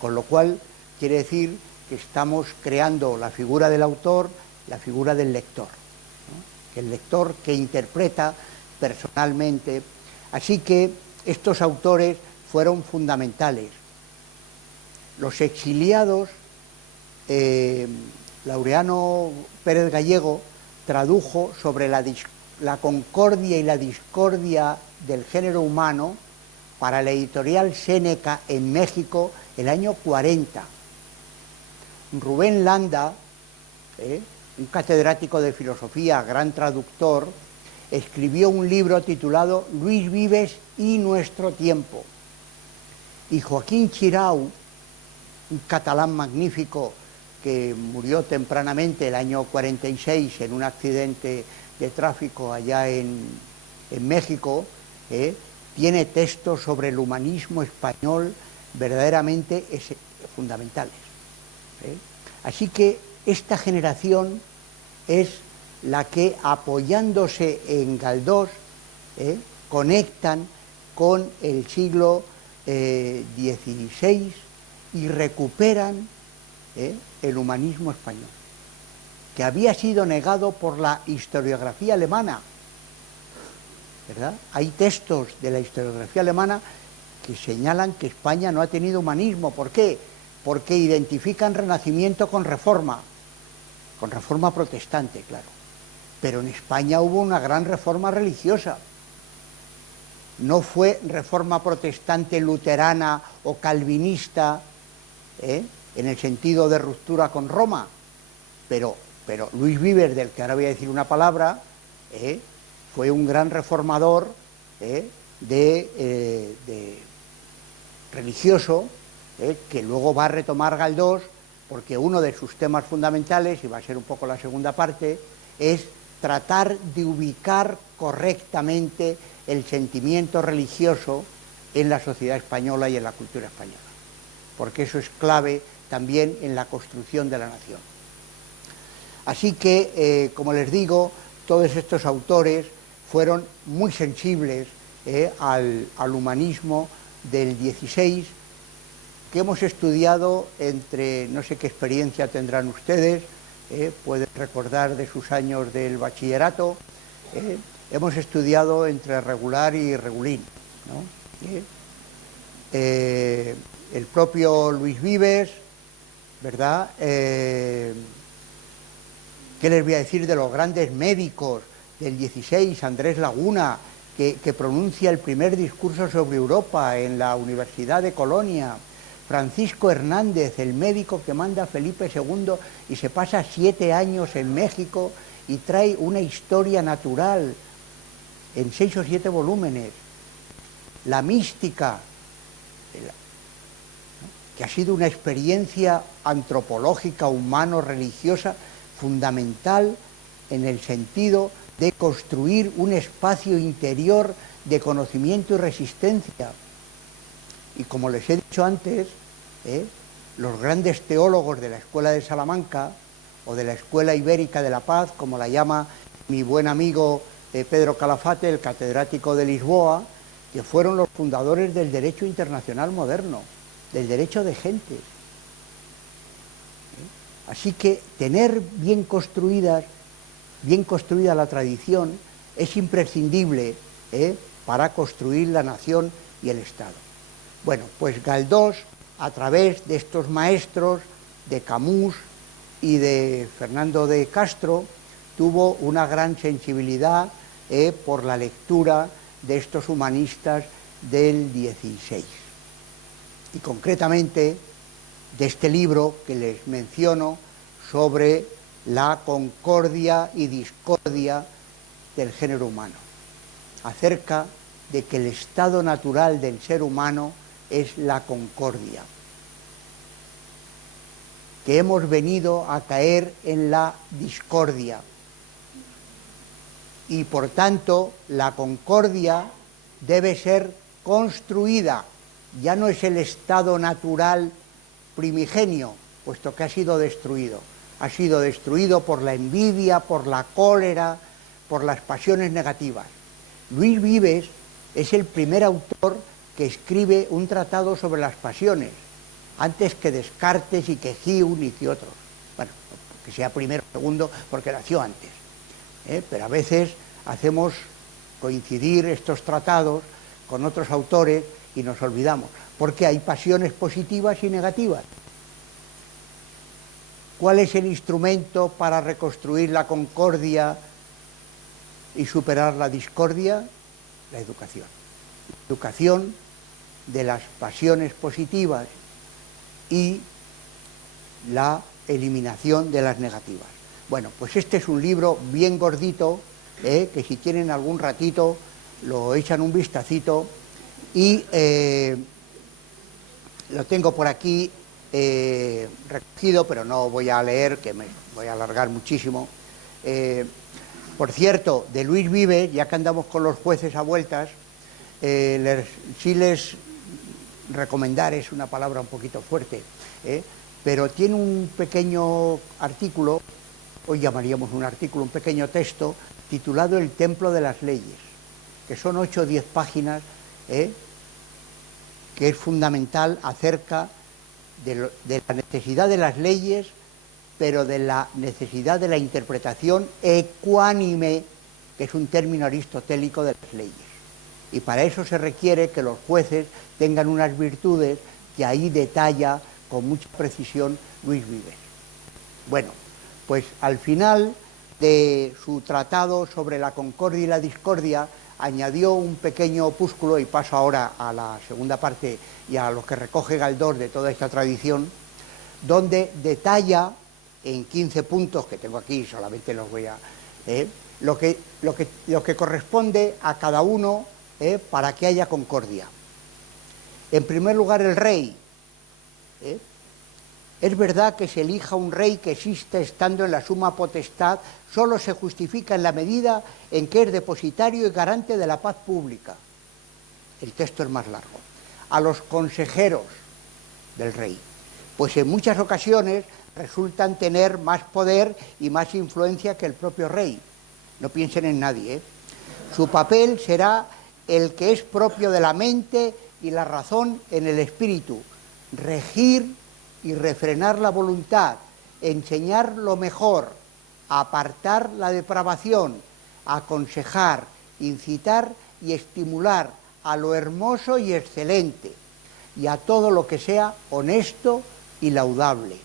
Con lo cual quiere decir que estamos creando la figura del autor, la figura del lector, ¿no? El lector que interpreta personalmente. Así que estos autores fueron fundamentales. Los exiliados, Laureano Pérez Gallego tradujo sobre la concordia y la discordia del género humano para la editorial Séneca en México el año 40. Rubén Landa, un catedrático de filosofía, gran traductor, escribió un libro titulado Luis Vives y nuestro tiempo. Y Joaquín Xirau, un catalán magnífico que murió tempranamente el año 46 en un accidente de tráfico allá en México, tiene textos sobre el humanismo español verdaderamente fundamentales. Así que esta generación es la que, apoyándose en Galdós, conectan con el siglo XVI y recuperan el humanismo español, que había sido negado por la historiografía alemana, ¿verdad? Hay textos de la historiografía alemana que señalan que España no ha tenido humanismo. ¿Por qué? Porque identifican Renacimiento con Reforma protestante, claro. Pero en España hubo una gran reforma religiosa. No fue reforma protestante, luterana o calvinista, en el sentido de ruptura con Roma, pero Luis Vives, del que ahora voy a decir una palabra, fue un gran reformador religioso, que luego va a retomar Galdós, porque uno de sus temas fundamentales, y va a ser un poco la segunda parte, es tratar de ubicar correctamente el sentimiento religioso en la sociedad española y en la cultura española, porque eso es clave también en la construcción de la nación. Así que, como les digo, todos estos autores fueron muy sensibles al humanismo del XVI, que hemos estudiado entre, no sé qué experiencia tendrán ustedes, pueden recordar de sus años del bachillerato, hemos estudiado entre regular y regulín, ¿no? El propio Luis Vives, ¿verdad? ¿Qué les voy a decir de los grandes médicos del XVI? Andrés Laguna, que pronuncia el primer discurso sobre Europa en la Universidad de Colonia. Francisco Hernández, el médico que manda a Felipe II y se pasa 7 años en México y trae una historia natural en 6 o 7 volúmenes. La mística, que ha sido una experiencia antropológica, humano-religiosa fundamental en el sentido de construir un espacio interior de conocimiento y resistencia. Y como les he dicho antes, los grandes teólogos de la Escuela de Salamanca o de la Escuela Ibérica de la Paz, como la llama mi buen amigo Pedro Calafate, el catedrático de Lisboa, que fueron los fundadores del derecho internacional moderno, del derecho de gentes. Así que tener bien construida la tradición es imprescindible para construir la nación y el Estado. Bueno, pues Galdós, a través de estos maestros, de Camus y de Fernando de Castro, tuvo una gran sensibilidad por la lectura de estos humanistas del XVI. Y concretamente de este libro que les menciono sobre la concordia y discordia del género humano, acerca de que el estado natural del ser humano es la concordia, que hemos venido a caer en la discordia y por tanto la concordia debe ser construida, ya no es el estado natural primigenio, puesto que ha sido destruido por la envidia, por la cólera, por las pasiones negativas. Luis Vives es el primer autor que escribe un tratado sobre las pasiones, antes que Descartes y que Hume y que otros. Bueno, que sea primero o segundo, porque nació antes. Pero a veces hacemos coincidir estos tratados con otros autores y nos olvidamos, porque hay pasiones positivas y negativas. ¿Cuál es el instrumento para reconstruir la concordia y superar la discordia? La educación. Educación de las pasiones positivas y la eliminación de las negativas. Bueno, pues este es un libro bien gordito, que si tienen algún ratito lo echan un vistacito y lo tengo por aquí recogido, pero no voy a leer, que me voy a alargar muchísimo. Por cierto, de Luis Vives, ya que andamos con los jueces a vueltas, sí les recomendar, es una palabra un poquito fuerte, pero tiene un pequeño artículo, hoy llamaríamos un artículo, un pequeño texto, titulado El Templo de las Leyes, que son 8 o 10 páginas, que es fundamental acerca de la necesidad de las leyes, pero de la necesidad de la interpretación ecuánime, que es un término aristotélico de las leyes. Y para eso se requiere que los jueces tengan unas virtudes que ahí detalla con mucha precisión Luis Vives. Bueno, pues al final de su tratado sobre la concordia y la discordia, añadió un pequeño opúsculo, y paso ahora a la segunda parte y a lo que recoge Galdós de toda esta tradición, donde detalla en 15 puntos, que tengo aquí, solamente los voy a... lo que corresponde a cada uno para que haya concordia. En primer lugar, el rey. Es verdad que se elija un rey que existe estando en la suma potestad, solo se justifica en la medida en que es depositario y garante de la paz pública. El texto es más largo. A los consejeros del rey. pues en muchas ocasiones resultan tener más poder y más influencia que el propio rey. No piensen en nadie, ¿eh? Su papel será el que es propio de la mente y la razón en el espíritu: regir y refrenar la voluntad, enseñar lo mejor, apartar la depravación, aconsejar, incitar y estimular a lo hermoso y excelente, y a todo lo que sea honesto y laudable.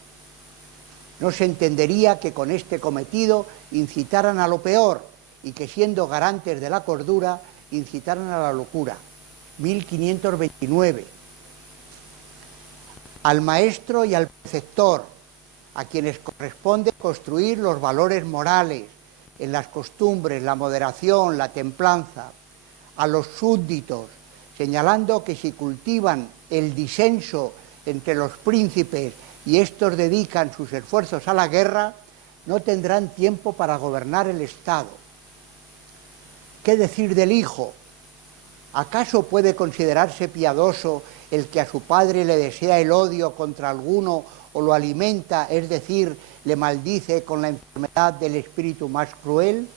No se entendería que con este cometido incitaran a lo peor, y que siendo garantes de la cordura incitaran a la locura. 1529. Al maestro y al preceptor, a quienes corresponde construir los valores morales en las costumbres, la moderación, la templanza. A los súbditos, señalando que si cultivan el disenso entre los príncipes y estos dedican sus esfuerzos a la guerra, no tendrán tiempo para gobernar el Estado. ¿Qué decir del hijo? ¿Acaso puede considerarse piadoso el que a su padre le desea el odio contra alguno o lo alimenta, es decir, le maldice con la enfermedad del espíritu más cruel?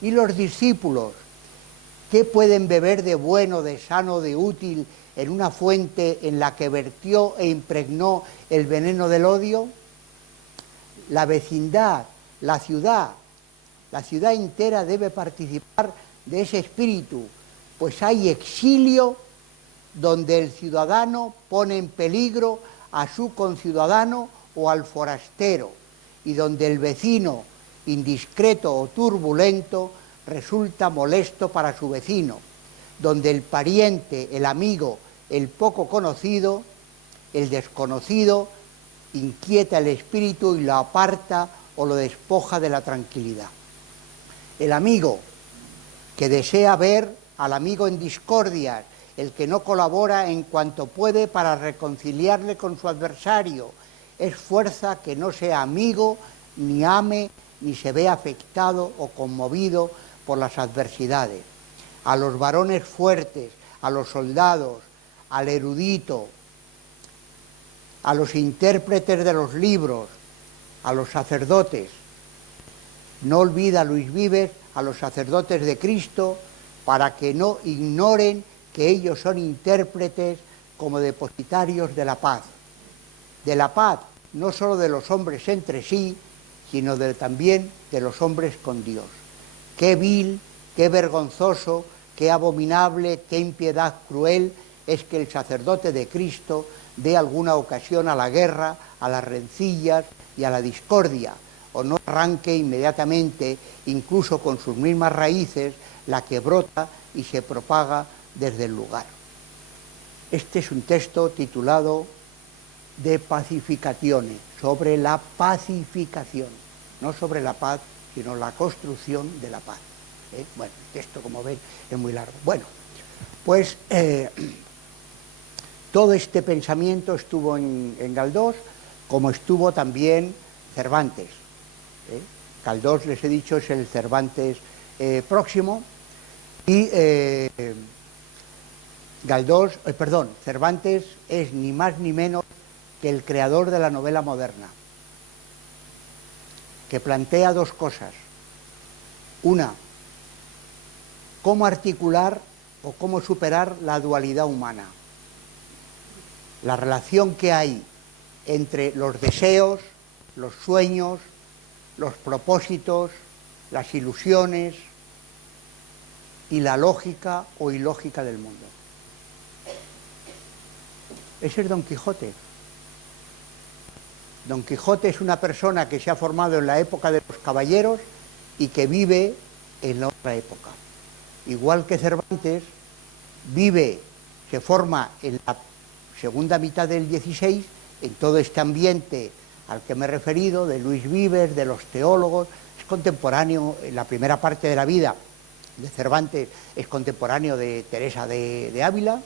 ¿Y los discípulos? ¿Qué pueden beber de bueno, de sano, de útil en una fuente en la que vertió e impregnó el veneno del odio? La vecindad, la ciudad entera debe participar de ese espíritu, pues hay exilio donde el ciudadano pone en peligro a su conciudadano o al forastero, y donde el vecino, indiscreto o turbulento, resulta molesto para su vecino, donde el pariente, el amigo, el poco conocido, el desconocido, inquieta el espíritu y lo aparta o lo despoja de la tranquilidad. El amigo que desea ver al amigo en discordias, el que no colabora en cuanto puede para reconciliarle con su adversario, es fuerza que no sea amigo, ni ame, ni se ve afectado o conmovido por las adversidades. A los varones fuertes, a los soldados, al erudito, a los intérpretes de los libros, a los sacerdotes. No olvida Luis Vives a los sacerdotes de Cristo para que no ignoren que ellos son intérpretes como depositarios de la paz no solo de los hombres entre sí, sino también de los hombres con Dios. Qué vil, qué vergonzoso, qué abominable, qué impiedad cruel es que el sacerdote de Cristo dé alguna ocasión a la guerra, a las rencillas y a la discordia, o no arranque inmediatamente, incluso con sus mismas raíces, la que brota y se propaga desde el lugar. Este es un texto titulado De Pacificazione, sobre la pacificación, no sobre la paz, sino la construcción de la paz. Bueno, el texto, como ven, es muy largo. Bueno, pues todo este pensamiento estuvo en Galdós, como estuvo también Cervantes. Galdós, les he dicho, es el Cervantes próximo, y Cervantes es ni más ni menos que el creador de la novela moderna, que plantea dos cosas. Una, cómo articular o cómo superar la dualidad humana, la relación que hay entre los deseos, los sueños, los propósitos, las ilusiones y la lógica o ilógica del mundo. Ese es Don Quijote. Don Quijote es una persona que se ha formado en la época de los caballeros y que vive en la otra época. Igual que Cervantes se forma en la segunda mitad del XVI, en todo este ambiente al que me he referido, de Luis Vives, de los teólogos. Es contemporáneo, en la primera parte de la vida de Cervantes es contemporáneo de Teresa de Ávila,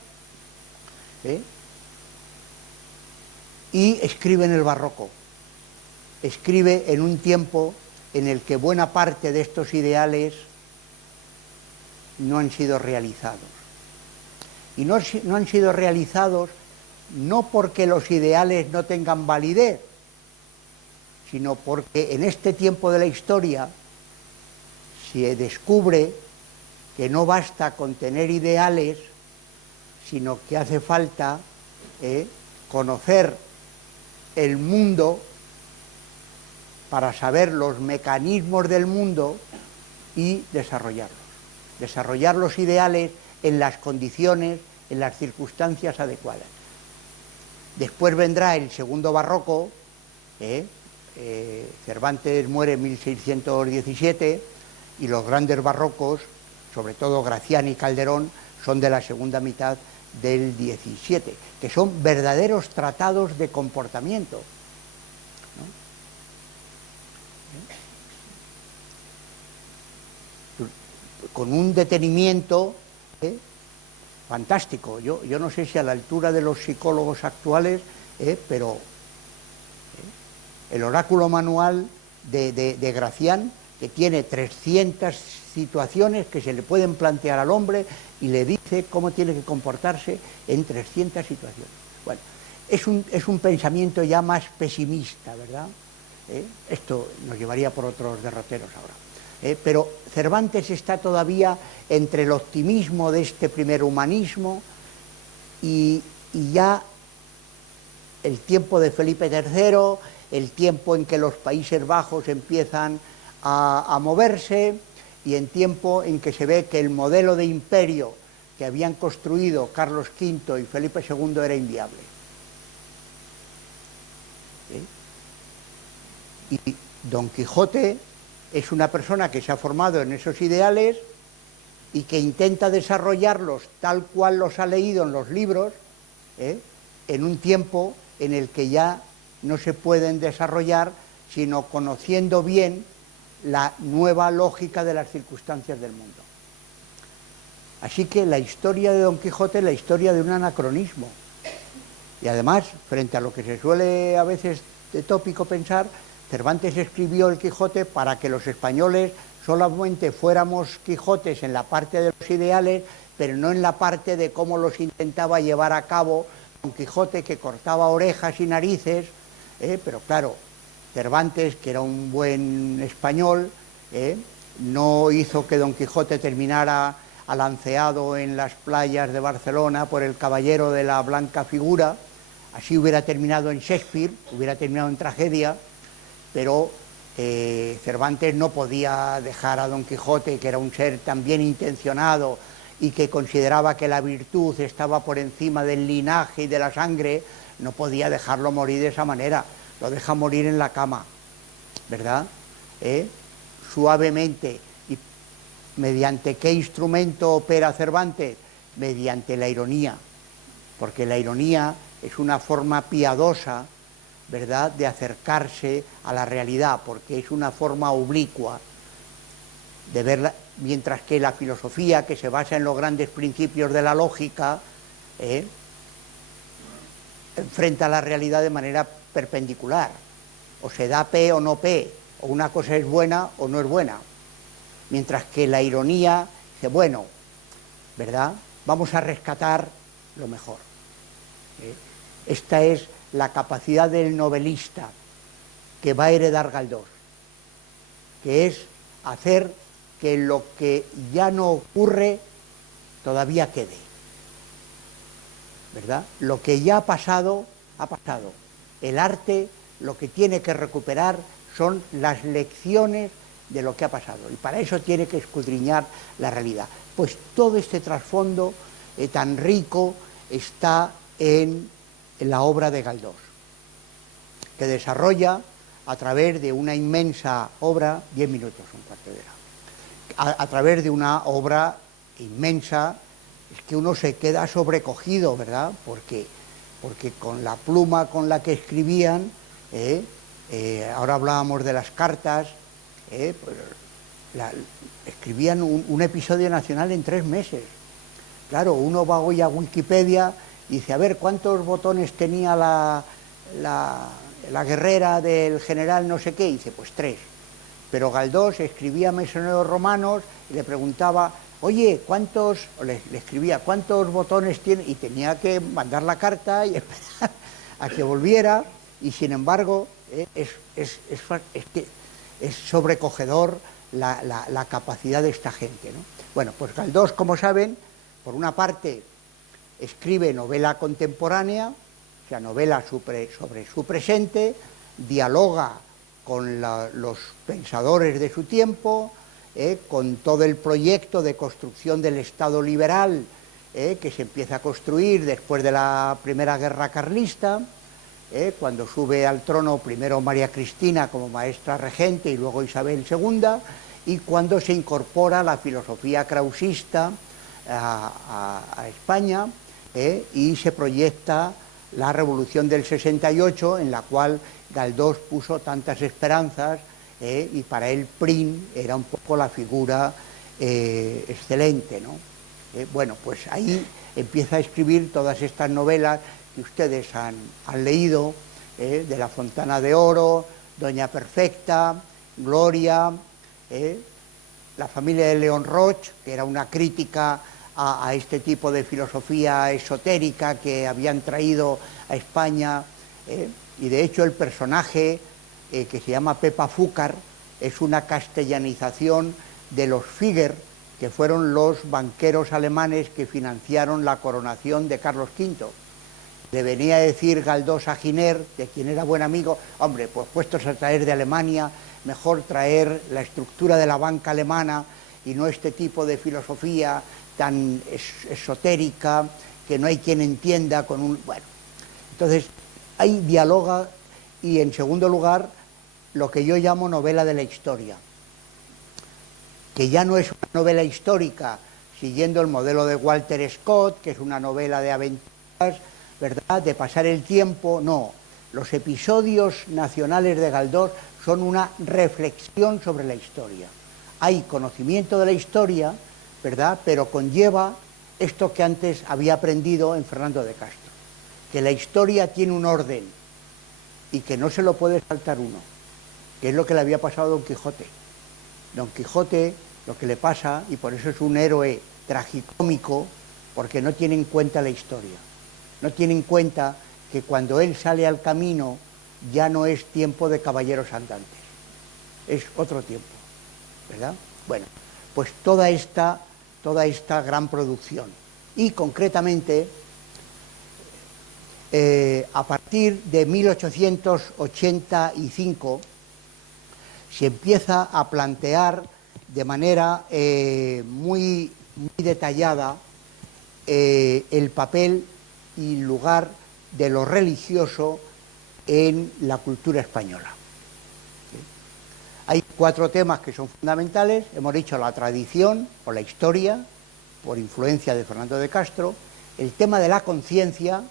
y escribe en el barroco, escribe en un tiempo en el que buena parte de estos ideales no han sido realizados. Y no han sido realizados no porque los ideales no tengan validez, sino porque en este tiempo de la historia se descubre que no basta con tener ideales, sino que hace falta conocer el mundo para saber los mecanismos del mundo y desarrollarlos. Desarrollar los ideales en las condiciones, en las circunstancias adecuadas. Después vendrá el segundo barroco, Cervantes muere en 1617 y los grandes barrocos, sobre todo Gracián y Calderón, son de la segunda mitad del 17, que son verdaderos tratados de comportamiento, ¿no? Con un detenimiento fantástico. Yo no sé si a la altura de los psicólogos actuales, pero el oráculo manual de Gracián, que tiene 300 situaciones que se le pueden plantear al hombre y le dice cómo tiene que comportarse en 300 situaciones. Bueno, es un pensamiento ya más pesimista, ¿verdad? Esto nos llevaría por otros derroteros ahora. Pero Cervantes está todavía entre el optimismo de este primer humanismo y ya el tiempo de Felipe III, el tiempo en que los Países Bajos empiezan a moverse y en tiempo en que se ve que el modelo de imperio que habían construido Carlos V y Felipe II era inviable. Y Don Quijote es una persona que se ha formado en esos ideales y que intenta desarrollarlos tal cual los ha leído en los libros, en un tiempo en el que ya no se pueden desarrollar sino conociendo bien la nueva lógica de las circunstancias del mundo. Así que la historia de Don Quijote es la historia de un anacronismo. Y además, frente a lo que se suele a veces de tópico pensar, Cervantes escribió el Quijote para que los españoles solamente fuéramos Quijotes en la parte de los ideales, pero no en la parte de cómo los intentaba llevar a cabo Don Quijote, que cortaba orejas y narices, pero claro, Cervantes, que era un buen español, no hizo que Don Quijote terminara alanceado en las playas de Barcelona por el caballero de la blanca figura. Así hubiera terminado en Shakespeare, hubiera terminado en tragedia, pero Cervantes no podía dejar a Don Quijote, que era un ser tan bien intencionado y que consideraba que la virtud estaba por encima del linaje y de la sangre, no podía dejarlo morir de esa manera. Lo deja morir en la cama, ¿verdad? Suavemente. ¿Y mediante qué instrumento opera Cervantes? Mediante la ironía, porque la ironía es una forma piadosa, ¿verdad?, de acercarse a la realidad, porque es una forma oblicua de verla, mientras que la filosofía, que se basa en los grandes principios de la lógica, enfrenta la realidad de manera perpendicular, o se da P o no P, o una cosa es buena o no es buena, mientras que la ironía dice, bueno, ¿verdad?, vamos a rescatar lo mejor. Esta es la capacidad del novelista que va a heredar Galdós, que es hacer que lo que ya no ocurre todavía quede, ¿verdad? Lo que ya ha pasado, ha pasado. El arte lo que tiene que recuperar son las lecciones de lo que ha pasado, y para eso tiene que escudriñar la realidad. Pues todo este trasfondo tan rico está en la obra de Galdós, que desarrolla a través de una inmensa obra, 10 minutos, un cuarto de hora, a través de una obra inmensa, es que uno se queda sobrecogido, ¿verdad? Porque con la pluma con la que escribían, ahora hablábamos de las cartas, pues escribían un episodio nacional en 3 meses. Claro, uno va hoy a Wikipedia y dice, a ver, ¿cuántos botones tenía la guerrera del general no sé qué? Y dice, pues 3. Pero Galdós escribía Mesoneros Romanos y le preguntaba oye, le escribía, ¿cuántos botones tiene? Y tenía que mandar la carta y esperar a que volviera, y sin embargo, es sobrecogedor la capacidad de esta gente, ¿no? Bueno, pues Galdós, como saben, por una parte escribe novela contemporánea, o sea, novela sobre su presente, dialoga con los pensadores de su tiempo, con todo el proyecto de construcción del Estado liberal que se empieza a construir después de la Primera Guerra Carlista, cuando sube al trono primero María Cristina como maestra regente y luego Isabel II, y cuando se incorpora la filosofía krausista a España, y se proyecta la Revolución del 68, en la cual Galdós puso tantas esperanzas, y para él Prim era un poco la figura excelente, ¿no? Bueno, pues ahí empieza a escribir todas estas novelas que ustedes han leído, de La Fontana de Oro, Doña Perfecta, Gloria, La familia de León Roch, que era una crítica a este tipo de filosofía esotérica que habían traído a España, y de hecho el personaje que se llama Pepa Fúcar es una castellanización de los Figuer, que fueron los banqueros alemanes que financiaron la coronación de Carlos V. Le venía a decir Galdós a Giner, de quien era buen amigo, hombre, pues puestos a traer de Alemania, mejor traer la estructura de la banca alemana y no este tipo de filosofía tan esotérica que no hay quien entienda con un... Bueno, entonces hay diálogo, y en segundo lugar lo que yo llamo novela de la historia, que ya no es una novela histórica siguiendo el modelo de Walter Scott, que es una novela de aventuras, ¿verdad?, de pasar el tiempo. No, los episodios nacionales de Galdós son una reflexión sobre la historia. Hay conocimiento de la historia, ¿verdad?, pero conlleva esto que antes había aprendido en Fernando de Castro, que la historia tiene un orden y que no se lo puede saltar uno, que es lo que le había pasado a Don Quijote. Don Quijote, lo que le pasa, y por eso es un héroe tragicómico, porque no tiene en cuenta la historia, no tiene en cuenta que cuando él sale al camino ya no es tiempo de caballeros andantes, es otro tiempo, ¿verdad? Bueno, pues toda esta gran producción, y concretamente a partir de 1885 se empieza a plantear de manera muy detallada el papel y lugar de lo religioso en la cultura española. Hay 4 temas que son fundamentales. Hemos dicho la tradición o la historia, por influencia de Fernando de Castro, el tema de la conciencia,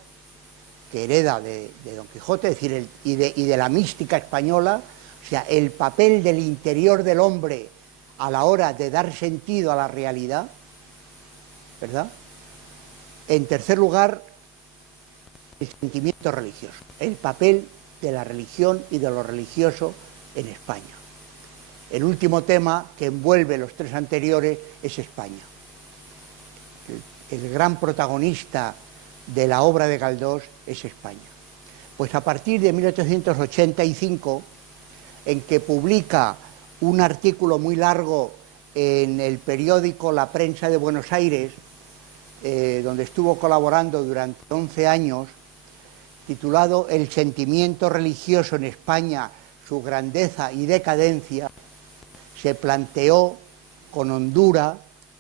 que hereda de Don Quijote, es decir, y de la mística española, o sea, el papel del interior del hombre a la hora de dar sentido a la realidad, ¿verdad? En tercer lugar, el sentimiento religioso, el papel de la religión y de lo religioso en España. El último tema que envuelve los 3 anteriores es España. El gran protagonista de la obra de Galdós es España. Pues a partir de 1885, en que publica un artículo muy largo en el periódico La Prensa de Buenos Aires, donde estuvo colaborando durante 11 años, titulado El sentimiento religioso en España, su grandeza y decadencia, se planteó con hondura,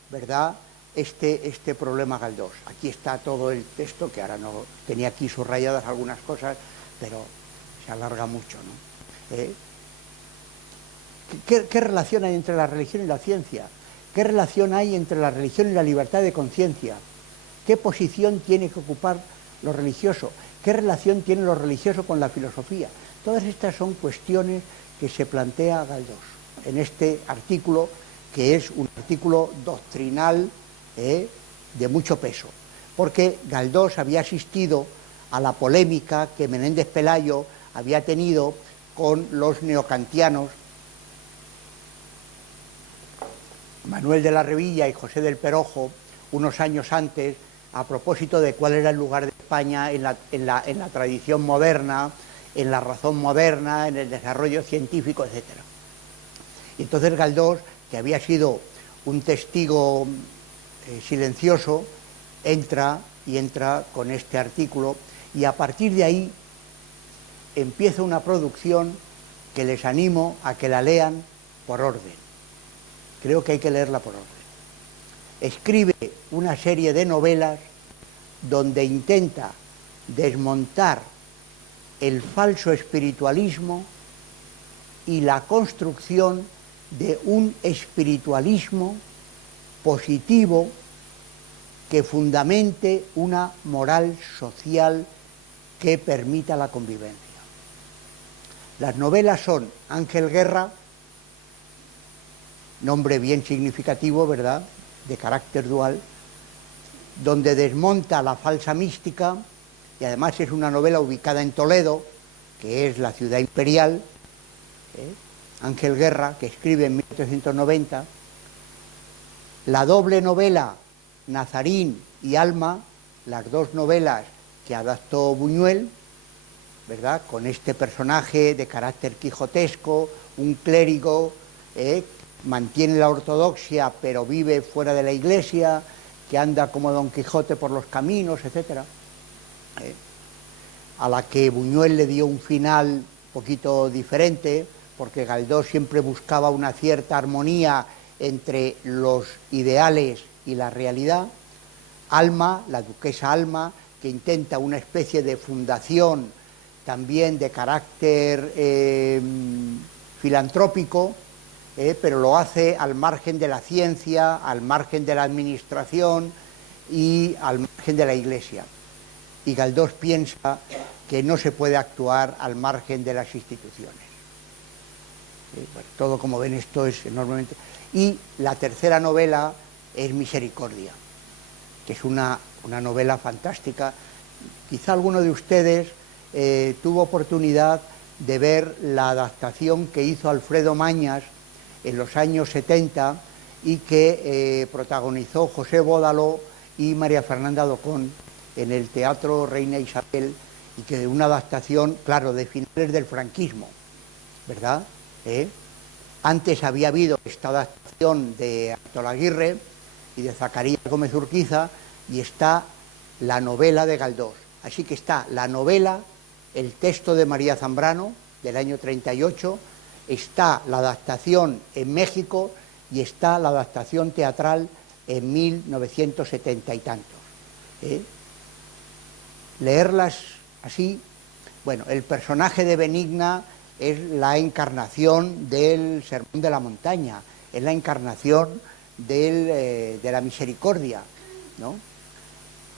¿verdad?, este problema Galdós. Aquí está todo el texto, que ahora no tenía aquí subrayadas algunas cosas, pero se alarga mucho, ¿no? ¿Qué relación hay entre la religión y la ciencia? ¿Qué relación hay entre la religión y la libertad de conciencia? ¿Qué posición tiene que ocupar lo religioso? ¿Qué relación tiene lo religioso con la filosofía? Todas estas son cuestiones que se plantea Galdós en este artículo, que es un artículo doctrinal de mucho peso, porque Galdós había asistido a la polémica que Menéndez Pelayo había tenido con los neocantianos, Manuel de la Revilla y José del Perojo, unos años antes, a propósito de cuál era el lugar de España en la tradición moderna, en la razón moderna, en el desarrollo científico, etc. Y entonces Galdós, que había sido un testigo silencioso, entra con este artículo, y a partir de ahí empieza una producción que les animo a que la lean por orden. Creo que hay que leerla por orden. Escribe una serie de novelas donde intenta desmontar el falso espiritualismo y la construcción de un espiritualismo positivo que fundamente una moral social que permita la convivencia. Las novelas son Ángel Guerra, nombre bien significativo, ¿verdad?, de carácter dual, donde desmonta la falsa mística, y además es una novela ubicada en Toledo, que es la ciudad imperial. Ángel Guerra, que escribe en 1890, la doble novela Nazarín y Alma, las dos novelas que adaptó Buñuel, ¿verdad?, con este personaje de carácter quijotesco, un clérigo, mantiene la ortodoxia pero vive fuera de la iglesia, que anda como Don Quijote por los caminos, etc., a la que Buñuel le dio un final un poquito diferente, porque Galdós siempre buscaba una cierta armonía entre los ideales y la realidad. Alma, la duquesa Alma, que intenta una especie de fundación también de carácter filantrópico, pero lo hace al margen de la ciencia, al margen de la administración y al margen de la iglesia. Y Galdós piensa que no se puede actuar al margen de las instituciones. Bueno, todo, como ven, esto es enormemente... Y la tercera novela es Misericordia, que es una novela fantástica. Quizá alguno de ustedes tuvo oportunidad de ver la adaptación que hizo Alfredo Mañas en los años 70 y que protagonizó José Bódalo y María Fernanda Docón en el Teatro Reina Isabel, y que una adaptación, claro, de finales del franquismo, ¿verdad? Antes había habido esta adaptación de Héctor Aguirre y de Zacarías Gómez Urquiza, y está la novela de Galdós. Así que está la novela, el texto de María Zambrano, del año 38, está la adaptación en México y está la adaptación teatral en 1970 y tantos. Leerlas así, bueno, el personaje de Benigna es la encarnación del Sermón de la Montaña, es la encarnación de la misericordia, ¿no?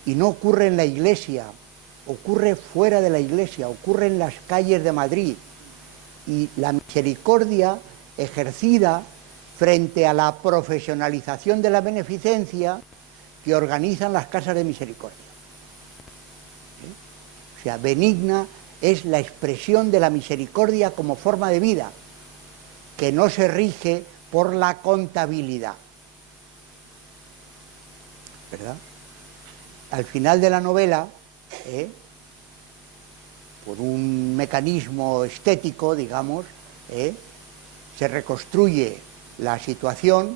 Y no ocurre en la iglesia, ocurre fuera de la iglesia, ocurre en las calles de Madrid. Y la misericordia ejercida frente a la profesionalización de la beneficencia que organizan las casas de misericordia. O sea, Benigna es la expresión de la misericordia como forma de vida, que no se rige por la contabilidad, ¿verdad? Al final de la novela, por un mecanismo estético, digamos, se reconstruye la situación.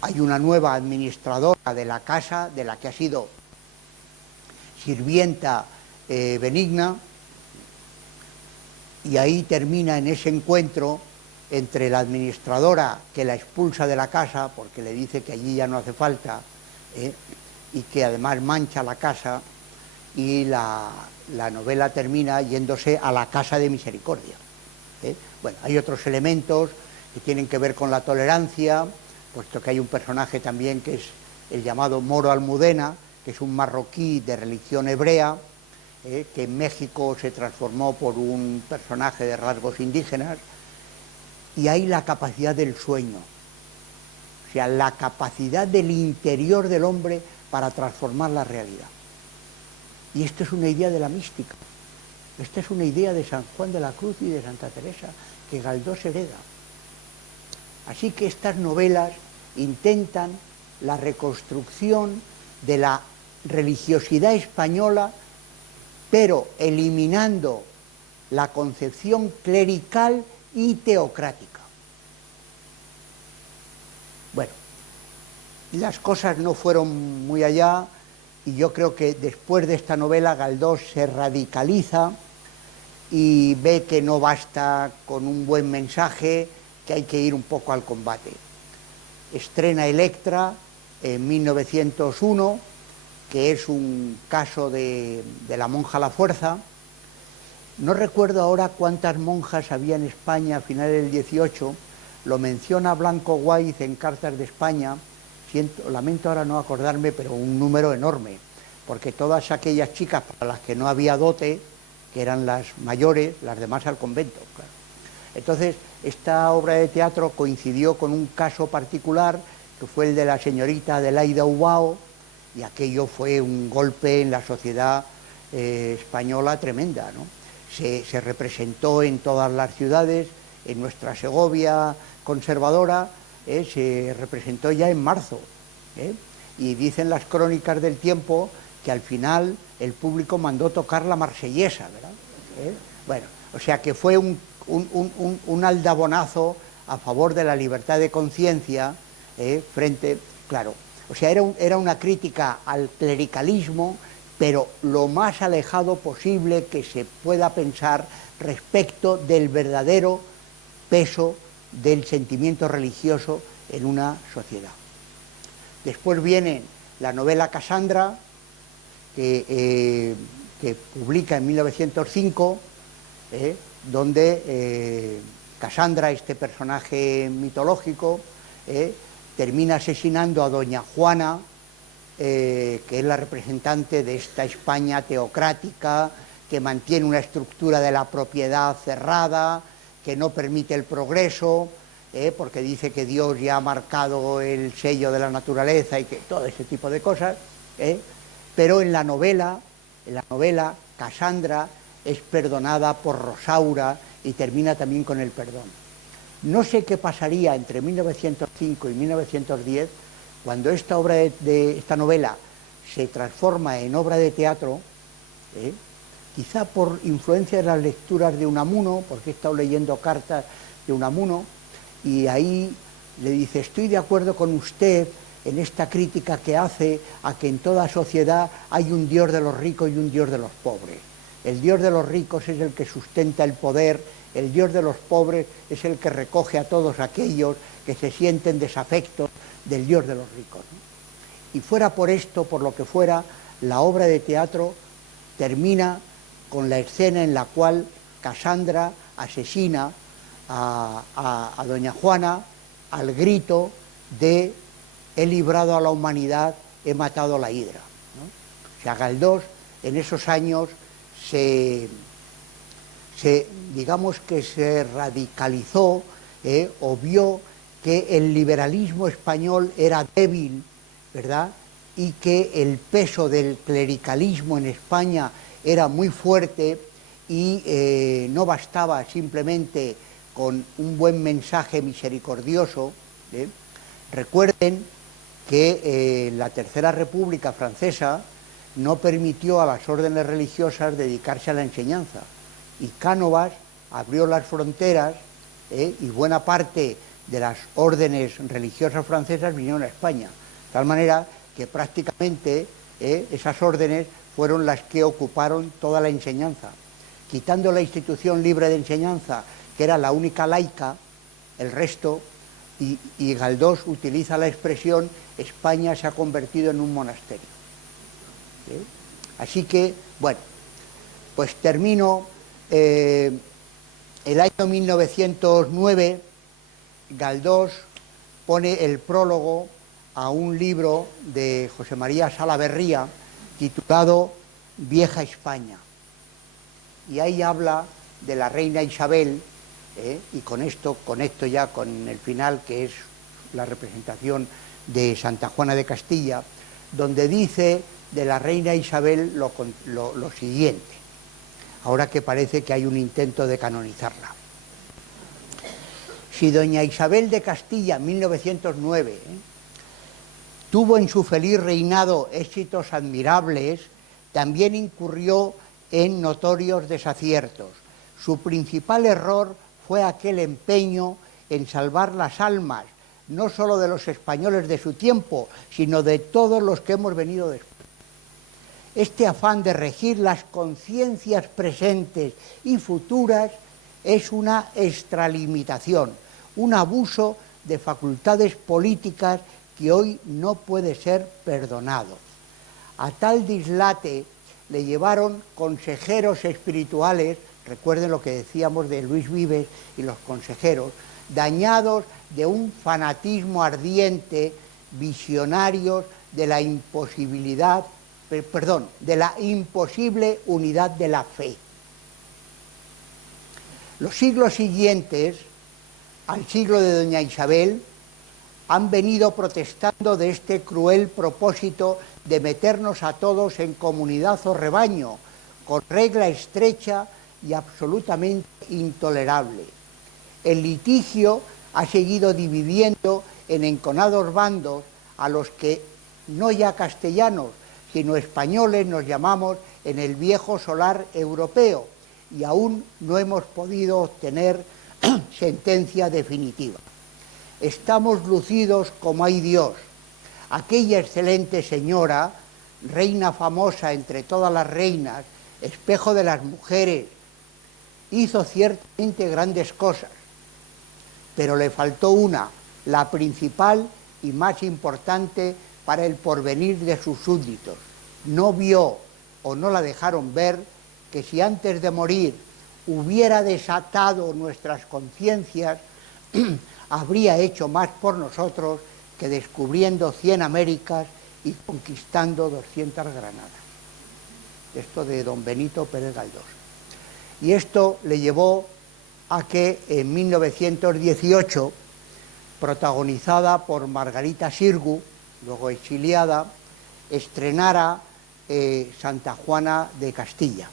Hay una nueva administradora de la casa, de la que ha sido sirvienta Benigna, y ahí termina en ese encuentro entre la administradora, que la expulsa de la casa porque le dice que allí ya no hace falta, y que además mancha la casa, y la novela termina yéndose a la casa de misericordia. Bueno, hay otros elementos que tienen que ver con la tolerancia, puesto que hay un personaje también que es el llamado Moro Almudena, que es un marroquí de religión hebrea, que en México se transformó por un personaje de rasgos indígenas, y hay la capacidad del sueño, o sea, la capacidad del interior del hombre para transformar la realidad. Y esto es una idea de la mística, esta es una idea de San Juan de la Cruz y de Santa Teresa, que Galdós hereda. Así que estas novelas intentan la reconstrucción de la religiosidad española, pero eliminando la concepción clerical y teocrática. Bueno, las cosas no fueron muy allá y yo creo que después de esta novela Galdós se radicaliza y ve que no basta con un buen mensaje, que hay que ir un poco al combate. Estrena Electra en 1901, que es un caso de la monja a la fuerza. No recuerdo ahora cuántas monjas había en España a finales del 18, lo menciona Blanco Guaiz en Cartas de España, lamento ahora no acordarme, pero un número enorme, porque todas aquellas chicas para las que no había dote, que eran las mayores, las demás al convento, claro. Entonces, esta obra de teatro coincidió con un caso particular, que fue el de la señorita Adelaida Ubao, y aquello fue un golpe en la sociedad española tremenda, ¿no? Se representó en todas las ciudades, en nuestra Segovia conservadora, se representó ya en marzo, y dicen las crónicas del tiempo que al final el público mandó tocar la marsellesa, ¿verdad? Bueno, o sea que fue un aldabonazo a favor de la libertad de conciencia, frente, claro, o sea, era una crítica al clericalismo, pero lo más alejado posible que se pueda pensar respecto del verdadero peso del sentimiento religioso en una sociedad. Después viene la novela Casandra, que publica en 1905, donde Casandra, este personaje mitológico, termina asesinando a doña Juana, que es la representante de esta España teocrática, que mantiene una estructura de la propiedad cerrada, que no permite el progreso, porque dice que Dios ya ha marcado el sello de la naturaleza y que todo ese tipo de cosas, pero en la novela Casandra es perdonada por Rosaura y termina también con el perdón. No sé qué pasaría entre 1905 y 1910 cuando esta novela se transforma en obra de teatro, quizá por influencia de las lecturas de Unamuno, porque he estado leyendo cartas de Unamuno, y ahí le dice: estoy de acuerdo con usted en esta crítica que hace a que en toda sociedad hay un Dios de los ricos y un Dios de los pobres. El Dios de los ricos es el que sustenta el poder, el Dios de los pobres es el que recoge a todos aquellos que se sienten desafectos del Dios de los ricos, ¿no? Y fuera por esto, por lo que fuera, la obra de teatro termina con la escena en la cual Casandra asesina a doña Juana al grito de: he librado a la humanidad, he matado a la hidra, ¿no? O sea, Galdós en esos años digamos que se radicalizó, o vio que el liberalismo español era débil, ¿verdad? Y que el peso del clericalismo en España era muy fuerte y no bastaba simplemente con un buen mensaje misericordioso. Recuerden que la Tercera República Francesa no permitió a las órdenes religiosas dedicarse a la enseñanza, y Cánovas abrió las fronteras, y buena parte de las órdenes religiosas francesas vinieron a España, de tal manera que prácticamente esas órdenes fueron las que ocuparon toda la enseñanza, quitando la institución libre de enseñanza, que era la única laica, el resto, y Galdós utiliza la expresión: España se ha convertido en un monasterio. Así que, bueno, pues termino. El año 1909, Galdós pone el prólogo a un libro de José María Salaverría titulado Vieja España, y ahí habla de la reina Isabel, y con esto conecto ya con el final, que es la representación de Santa Juana de Castilla, donde dice de la reina Isabel lo siguiente, ahora que parece que hay un intento de canonizarla: Si doña Isabel de Castilla, en 1909, tuvo en su feliz reinado éxitos admirables, también incurrió en notorios desaciertos. Su principal error fue aquel empeño en salvar las almas, no solo de los españoles de su tiempo, sino de todos los que hemos venido después. Este afán de regir las conciencias presentes y futuras es una extralimitación, un abuso de facultades políticas que hoy no puede ser perdonado. A tal dislate le llevaron consejeros espirituales, recuerden lo que decíamos de Luis Vives y los consejeros, dañados de un fanatismo ardiente, visionarios de la imposibilidad, de la imposible unidad de la fe. Los siglos siguientes al siglo de doña Isabel han venido protestando de este cruel propósito de meternos a todos en comunidad o rebaño, con regla estrecha y absolutamente intolerable. El litigio ha seguido dividiendo en enconados bandos a los que, no ya castellanos, sino españoles, nos llamamos en el viejo solar europeo, y aún no hemos podido obtener sentencia definitiva. Estamos lucidos como hay Dios. Aquella excelente señora, reina famosa entre todas las reinas, espejo de las mujeres, hizo ciertamente grandes cosas, pero le faltó una, la principal y más importante para el porvenir de sus súbditos. No vio o no la dejaron ver que si antes de morir hubiera desatado nuestras conciencias, habría hecho más por nosotros que descubriendo 100 Américas y conquistando 200 Granadas. Esto de don Benito Pérez Galdós. Y esto le llevó a que en 1918, protagonizada por Margarita Xirgu, luego exiliada, estrenara Santa Juana de Castilla,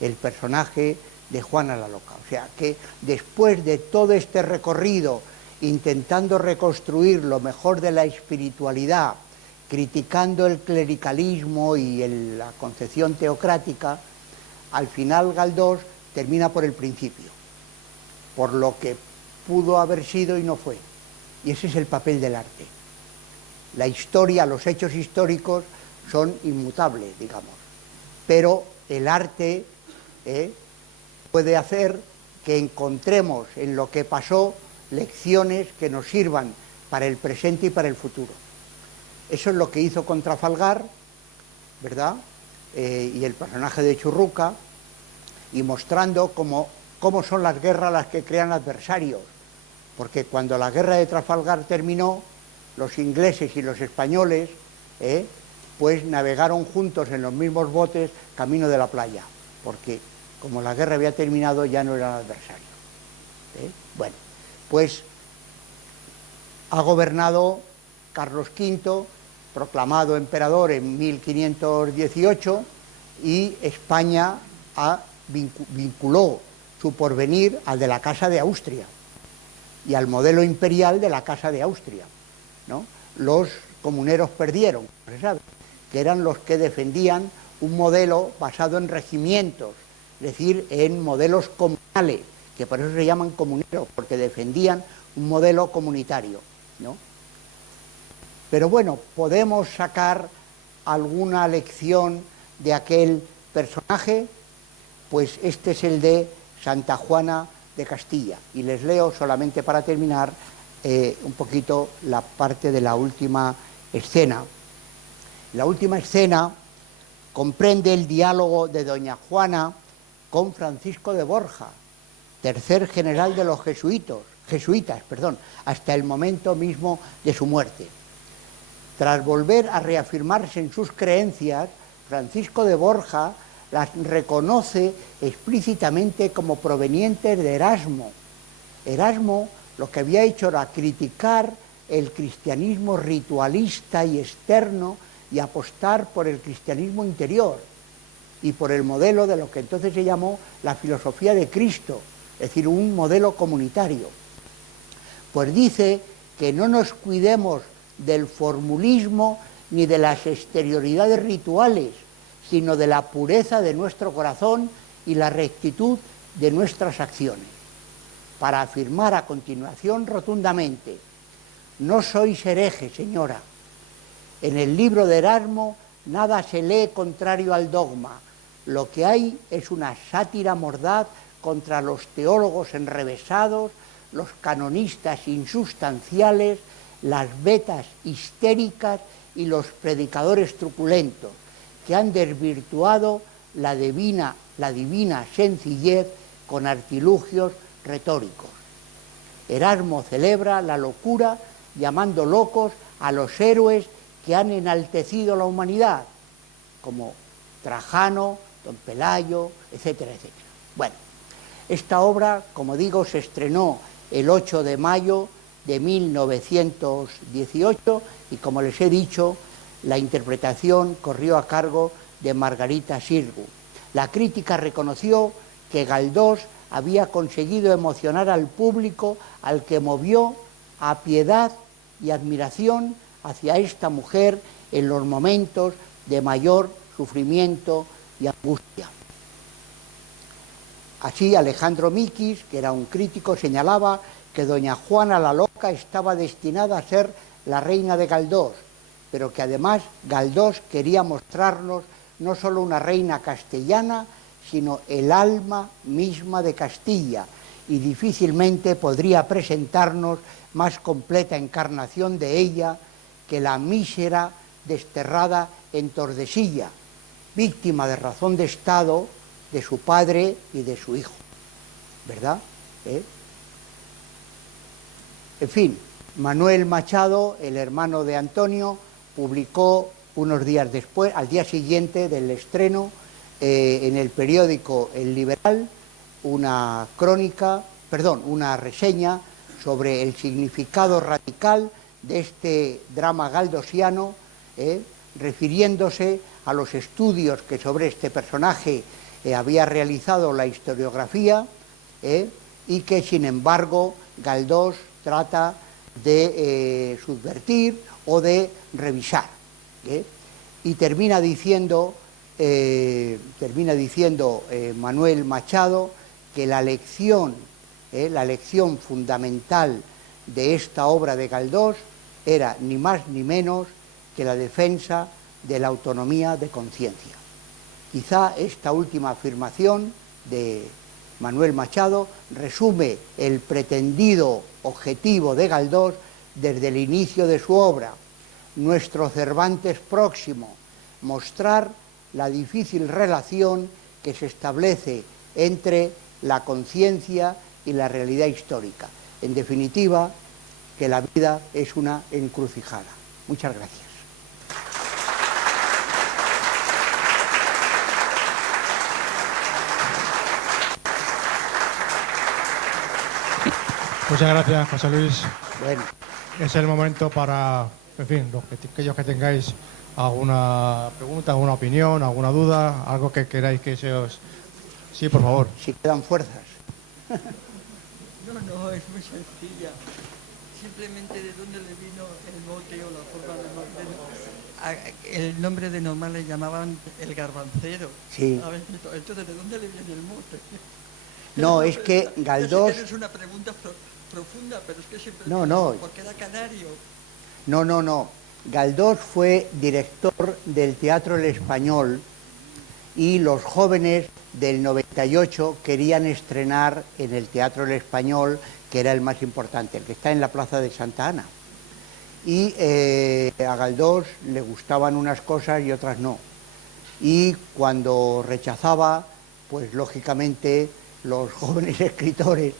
el personaje de Juana la Loca. O sea que después de todo este recorrido intentando reconstruir lo mejor de la espiritualidad, criticando el clericalismo y la concepción teocrática, al final Galdós termina por el principio, por lo que pudo haber sido y no fue. Y ese es el papel del arte. La historia, los hechos históricos son inmutables, digamos, pero el arte puede hacer que encontremos en lo que pasó lecciones que nos sirvan para el presente y para el futuro. Eso es lo que hizo con Trafalgar, ¿verdad? Y el personaje de Churruca, y mostrando cómo son las guerras las que crean adversarios, porque cuando la guerra de Trafalgar terminó, los ingleses y los españoles pues navegaron juntos en los mismos botes camino de la playa, porque como la guerra había terminado ya no eran adversarios. Bueno, pues ha gobernado Carlos V, proclamado emperador en 1518, y España vinculó su porvenir al de la Casa de Austria y al modelo imperial de la Casa de Austria, ¿no? Los comuneros perdieron, se sabe, que eran los que defendían un modelo basado en regimientos, es decir, en modelos comunales, que por eso se llaman comuneros, porque defendían un modelo comunitario, ¿no? Pero bueno, podemos sacar alguna lección de aquel personaje. Pues este es el de Santa Juana de Castilla, y les leo solamente para terminar un poquito la parte de la última escena. La última escena comprende el diálogo de doña Juana con Francisco de Borja, tercer general de los jesuitas, hasta el momento mismo de su muerte. Tras volver a reafirmarse en sus creencias, Francisco de Borja las reconoce explícitamente como provenientes de Erasmo. Erasmo lo que había hecho era criticar el cristianismo ritualista y externo y apostar por el cristianismo interior y por el modelo de lo que entonces se llamó la filosofía de Cristo, es decir, un modelo comunitario. Pues dice que no nos cuidemos del formulismo ni de las exterioridades rituales, sino de la pureza de nuestro corazón y la rectitud de nuestras acciones, para afirmar a continuación rotundamente: no sois hereje, señora. En el libro de Erasmo nada se lee contrario al dogma. Lo que hay es una sátira mordaz contra los teólogos enrevesados, los canonistas insustanciales, las betas histéricas y los predicadores truculentos, que han desvirtuado la divina sencillez con artilugios retóricos. Erasmo celebra la locura llamando locos a los héroes que han enaltecido la humanidad, como Trajano, Don Pelayo, etcétera, etcétera. Bueno, esta obra, como digo, se estrenó el 8 de mayo de 1918 y, como les he dicho, la interpretación corrió a cargo de Margarita Xirgu. La crítica reconoció que Galdós había conseguido emocionar al público, al que movió a piedad y admiración hacia esta mujer en los momentos de mayor sufrimiento y angustia. Así, Alejandro Miquis, que era un crítico, señalaba que doña Juana la Loca estaba destinada a ser la reina de Galdós, pero que además Galdós quería mostrarnos no solo una reina castellana, sino el alma misma de Castilla, y difícilmente podría presentarnos más completa encarnación de ella que la mísera desterrada en Tordesillas, víctima de razón de Estado de su padre y de su hijo, ¿verdad? En fin, Manuel Machado, el hermano de Antonio, publicó unos días después, al día siguiente del estreno, en el periódico El Liberal, una reseña sobre el significado radical de este drama galdosiano, refiriéndose a los estudios que sobre este personaje había realizado la historiografía, y que, sin embargo, Galdós trata de subvertir o de revisar. Y termina diciendo Manuel Machado que la lección fundamental de esta obra de Galdós era ni más ni menos que la defensa de la autonomía de conciencia. Quizá esta última afirmación de Manuel Machado resume el pretendido objetivo de Galdós desde el inicio de su obra, nuestro Cervantes próximo, mostrar la difícil relación que se establece entre la conciencia y la realidad histórica. En definitiva, que la vida es una encrucijada. Muchas gracias. Muchas gracias, José Luis. Bueno. Es el momento para, en fin, aquellos que tengáis alguna pregunta, alguna opinión, alguna duda, algo que queráis que se os... Sí, por favor. Si quedan fuerzas. No, es muy sencilla. Simplemente, ¿de dónde le vino el mote o la forma de el nombre de normal le llamaban el garbancero? Sí. Entonces, ¿de dónde le viene el mote? No, es que Galdós... Es una pregunta profunda, pero es que siempre... No. Porque era canario. No. Galdós fue director del Teatro El Español y los jóvenes del 98 querían estrenar en el Teatro El Español, que era el más importante, el que está en la Plaza de Santa Ana. Y a Galdós le gustaban unas cosas y otras no. Y cuando rechazaba, pues lógicamente los jóvenes escritores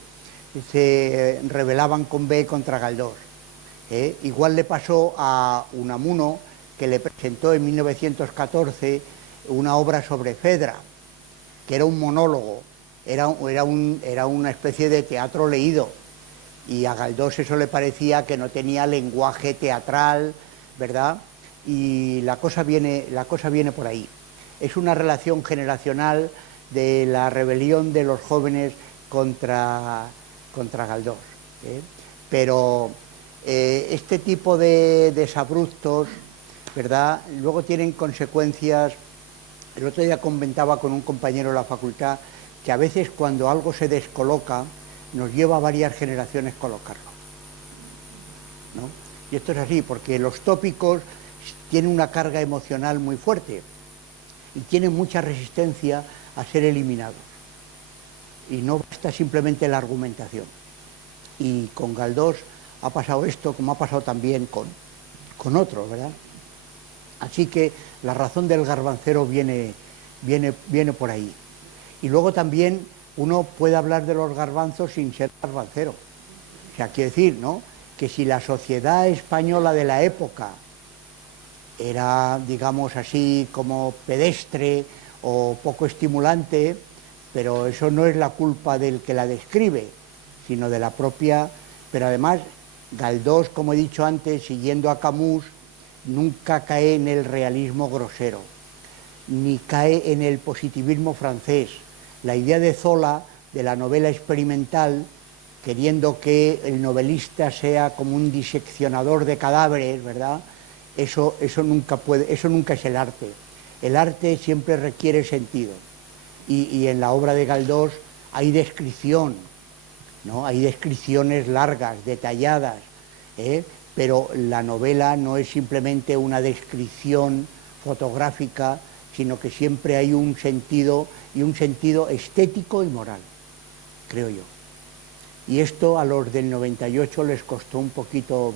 se rebelaban con B contra Galdós. Igual le pasó a Unamuno, que le presentó en 1914 una obra sobre Fedra, que era un monólogo, era una especie de teatro leído, y a Galdós eso le parecía que no tenía lenguaje teatral, ¿verdad? Y la cosa viene por ahí. Es una relación generacional de la rebelión de los jóvenes contra Galdós. pero este tipo de desabruptos, ¿verdad?, luego tienen consecuencias. El otro día comentaba con un compañero de la facultad que a veces cuando algo se descoloca nos lleva varias generaciones colocarlo, ¿no? Y esto es así, porque los tópicos tienen una carga emocional muy fuerte y tienen mucha resistencia a ser eliminados. Y no basta simplemente la argumentación. Y con Galdós ha pasado esto, como ha pasado también con otros, ¿verdad? Así que la razón del garbancero viene por ahí. Y luego también uno puede hablar de los garbanzos sin ser garbancero. O sea, quiere decir, ¿no?, que si la sociedad española de la época era, digamos así, como pedestre o poco estimulante, pero eso no es la culpa del que la describe, sino de la propia. Pero además, Galdós, como he dicho antes, siguiendo a Camus, nunca cae en el realismo grosero, ni cae en el positivismo francés. La idea de Zola, de la novela experimental, queriendo que el novelista sea como un diseccionador de cadáveres, ¿verdad?, eso nunca es el arte. El arte siempre requiere sentido. Y en la obra de Galdós hay descripción, ¿no?, hay descripciones largas, detalladas, pero la novela no es simplemente una descripción fotográfica, sino que siempre hay un sentido, y un sentido estético y moral, creo yo. Y esto a los del 98 les costó un poquito,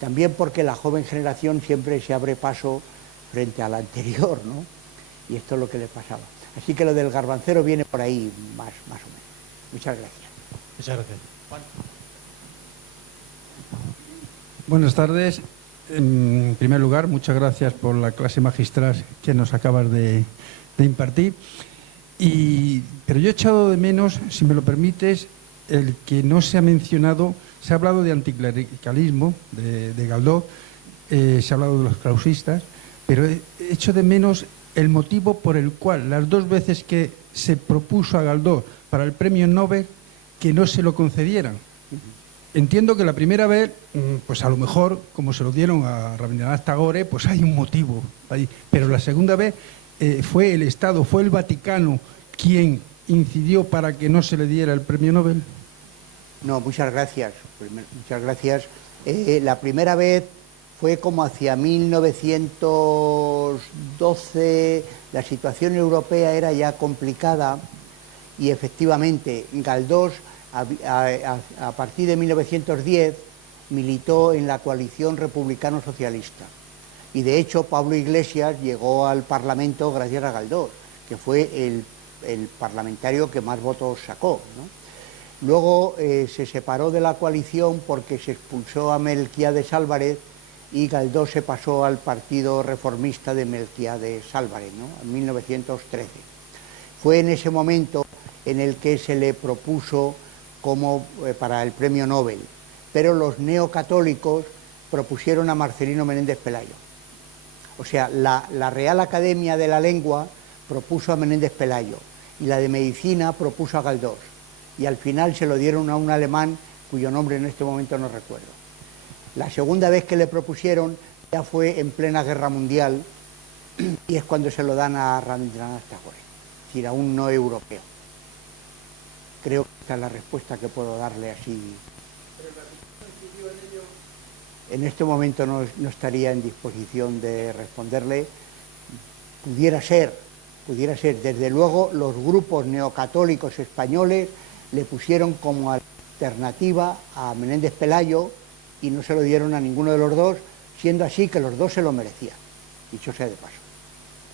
también porque la joven generación siempre se abre paso frente a la anterior, ¿no? Y esto es lo que le pasaba. Así que lo del garbancero viene por ahí, más o menos. Muchas gracias. Muchas gracias. Juan. Buenas tardes. En primer lugar, muchas gracias por la clase magistral que nos acabas de impartir. Pero yo he echado de menos, si me lo permites, el que no se ha mencionado. Se ha hablado de anticlericalismo, de Galdós, se ha hablado de los clausistas, pero he hecho de menos el motivo por el cual las dos veces que se propuso a Galdós para el premio Nobel, que no se lo concedieran. Entiendo que la primera vez, pues a lo mejor, como se lo dieron a Rabindranath Tagore, pues hay un motivo ahí. Pero la segunda vez fue el Estado, fue el Vaticano quien incidió para que no se le diera el premio Nobel. No, muchas gracias. Muchas gracias. La primera vez fue como hacia 1912, la situación europea era ya complicada y efectivamente Galdós a partir de 1910 militó en la coalición republicano-socialista y de hecho Pablo Iglesias llegó al Parlamento gracias a Galdós, que fue el parlamentario que más votos sacó, ¿no? Luego se separó de la coalición porque se expulsó a Melquiades Álvarez y Galdós se pasó al Partido Reformista de Melquiades Álvarez, ¿no?, en 1913. Fue en ese momento en el que se le propuso como para el premio Nobel, pero los neocatólicos propusieron a Marcelino Menéndez Pelayo. O sea, la Real Academia de la Lengua propuso a Menéndez Pelayo y la de Medicina propuso a Galdós. Y al final se lo dieron a un alemán cuyo nombre en este momento no recuerdo. La segunda vez que le propusieron ya fue en plena Guerra Mundial y es cuando se lo dan a Rabindranath Tagore, es decir, a un no europeo. Creo que esta es la respuesta que puedo darle así. En este momento no estaría en disposición de responderle. Pudiera ser. Desde luego los grupos neocatólicos españoles le pusieron como alternativa a Menéndez Pelayo y no se lo dieron a ninguno de los dos, siendo así que los dos se lo merecían, dicho sea de paso.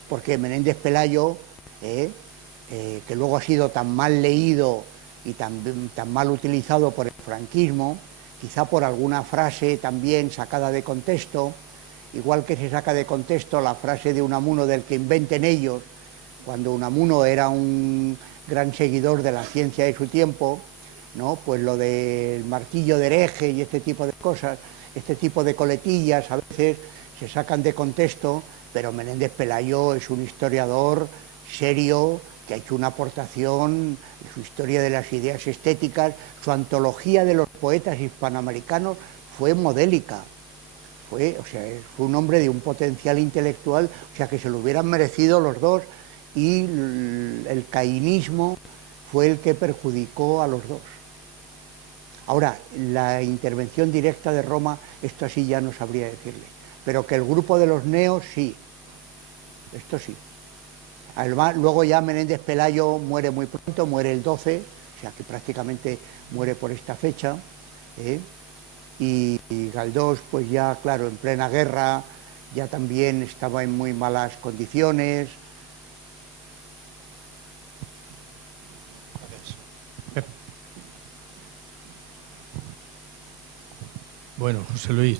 Porque Menéndez Pelayo, que luego ha sido tan mal leído y tan mal utilizado por el franquismo, quizá por alguna frase también sacada de contexto, igual que se saca de contexto la frase de Unamuno del que inventen ellos, cuando Unamuno era un gran seguidor de la ciencia de su tiempo, ¿no?, pues lo del martillo de hereje y este tipo de cosas, este tipo de coletillas a veces se sacan de contexto, pero Menéndez Pelayo es un historiador serio que ha hecho una aportación, su historia de las ideas estéticas, su antología de los poetas hispanoamericanos fue modélica. Fue un hombre de un potencial intelectual, o sea, que se lo hubieran merecido los dos, y el cainismo fue el que perjudicó a los dos. Ahora, la intervención directa de Roma, esto sí ya no sabría decirle, pero que el grupo de los neos sí, esto sí. Además, luego ya Menéndez Pelayo muere muy pronto, muere el 12, o sea que prácticamente muere por esta fecha, y Galdós, pues ya, claro, en plena guerra, ya también estaba en muy malas condiciones. Bueno, José Luis,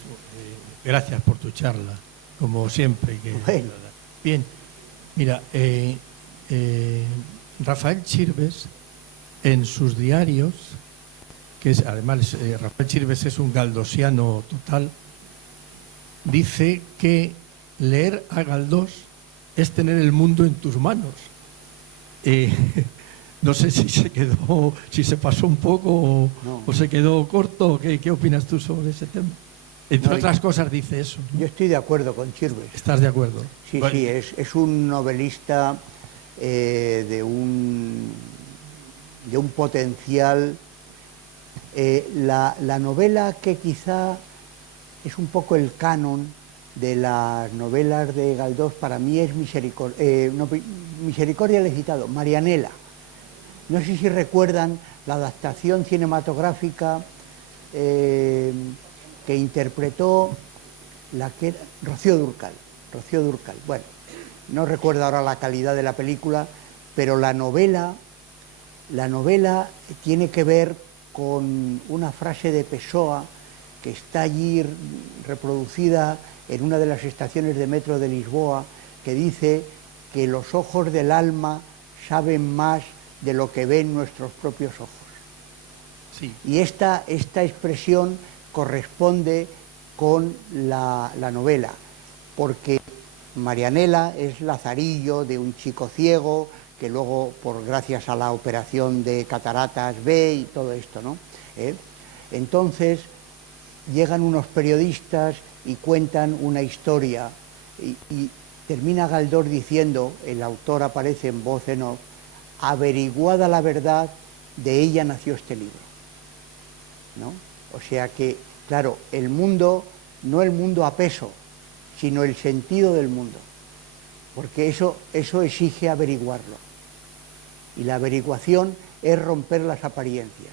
gracias por tu charla, como siempre. Bueno. Bien, mira, Rafael Chirves, en sus diarios, que es, además Rafael Chirves es un galdosiano total, dice que leer a Galdós es tener el mundo en tus manos. No sé si se pasó un poco o se quedó corto. ¿Qué opinas tú sobre ese tema? Entre otras cosas dice eso, ¿no? Yo estoy de acuerdo con Chirves. ¿Estás de acuerdo? Sí, bueno. Sí, es un novelista de un potencial. La novela que quizá es un poco el canon de las novelas de Galdós para mí es Misericordia le he citado, Marianela. No sé si recuerdan la adaptación cinematográfica que interpretó Rocío Dúrcal. Bueno, no recuerdo ahora la calidad de la película, pero la novela tiene que ver con una frase de Pessoa que está allí reproducida en una de las estaciones de metro de Lisboa, que dice que los ojos del alma saben más de lo que ven nuestros propios ojos. Sí. Y esta expresión corresponde con la novela, porque Marianela es Lazarillo de un chico ciego que luego, gracias a la operación de cataratas, ve y todo esto, ¿no? Entonces llegan unos periodistas y cuentan una historia y termina Galdós diciendo, el autor aparece en voz en off, averiguada la verdad, de ella nació este libro, ¿no? O sea que, claro, el mundo, no el mundo a peso, sino el sentido del mundo, porque eso exige averiguarlo. Y la averiguación es romper las apariencias.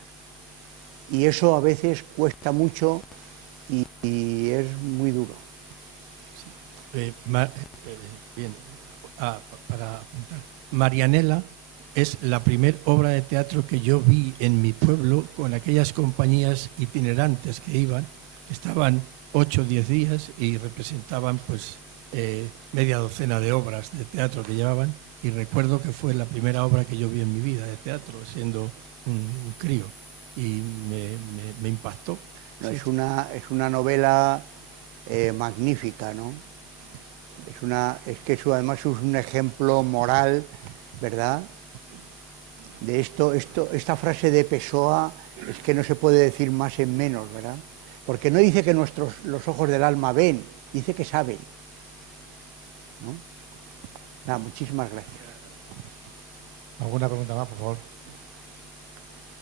Y eso a veces cuesta mucho y es muy duro. Bien, para apuntar. Marianela es la primera obra de teatro que yo vi en mi pueblo con aquellas compañías itinerantes que iban, estaban 8 o 10 días y representaban pues media docena de obras de teatro que llevaban, y recuerdo que fue la primera obra que yo vi en mi vida de teatro, siendo un crío, y me impactó. No, Sí. es una novela magnífica, ¿no? Es que eso además es un ejemplo moral, ¿verdad? De esta frase de Pessoa es que no se puede decir más en menos, ¿verdad? Porque no dice que los ojos del alma ven, dice que saben, ¿no? Nada, muchísimas gracias. ¿Alguna pregunta más, por favor?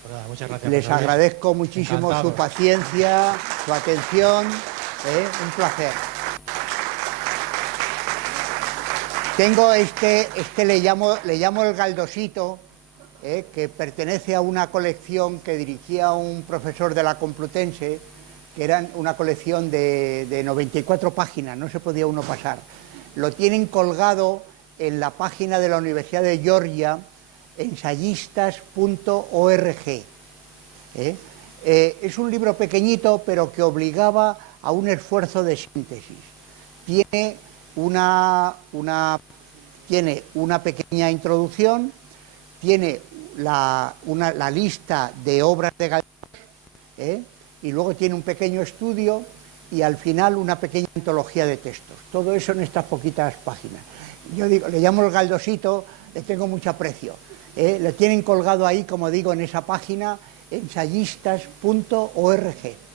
Nada, muchas gracias. Les agradezco muchísimo Encantado. su paciencia, su atención, un placer. Tengo le llamo el Galdosito, que pertenece a una colección que dirigía un profesor de la Complutense, que era una colección de 94 páginas, no se podía uno pasar. Lo tienen colgado en la página de la Universidad de Georgia, ensayistas.org. Es un libro pequeñito, pero que obligaba a un esfuerzo de síntesis. Tiene una pequeña introducción, tiene la lista de obras de Galdós, y luego tiene un pequeño estudio y al final una pequeña antología de textos. Todo eso en estas poquitas páginas. Yo digo, le llamo el Galdosito le tengo mucho aprecio. Lo tienen colgado ahí, como digo, en esa página, ensayistas.org.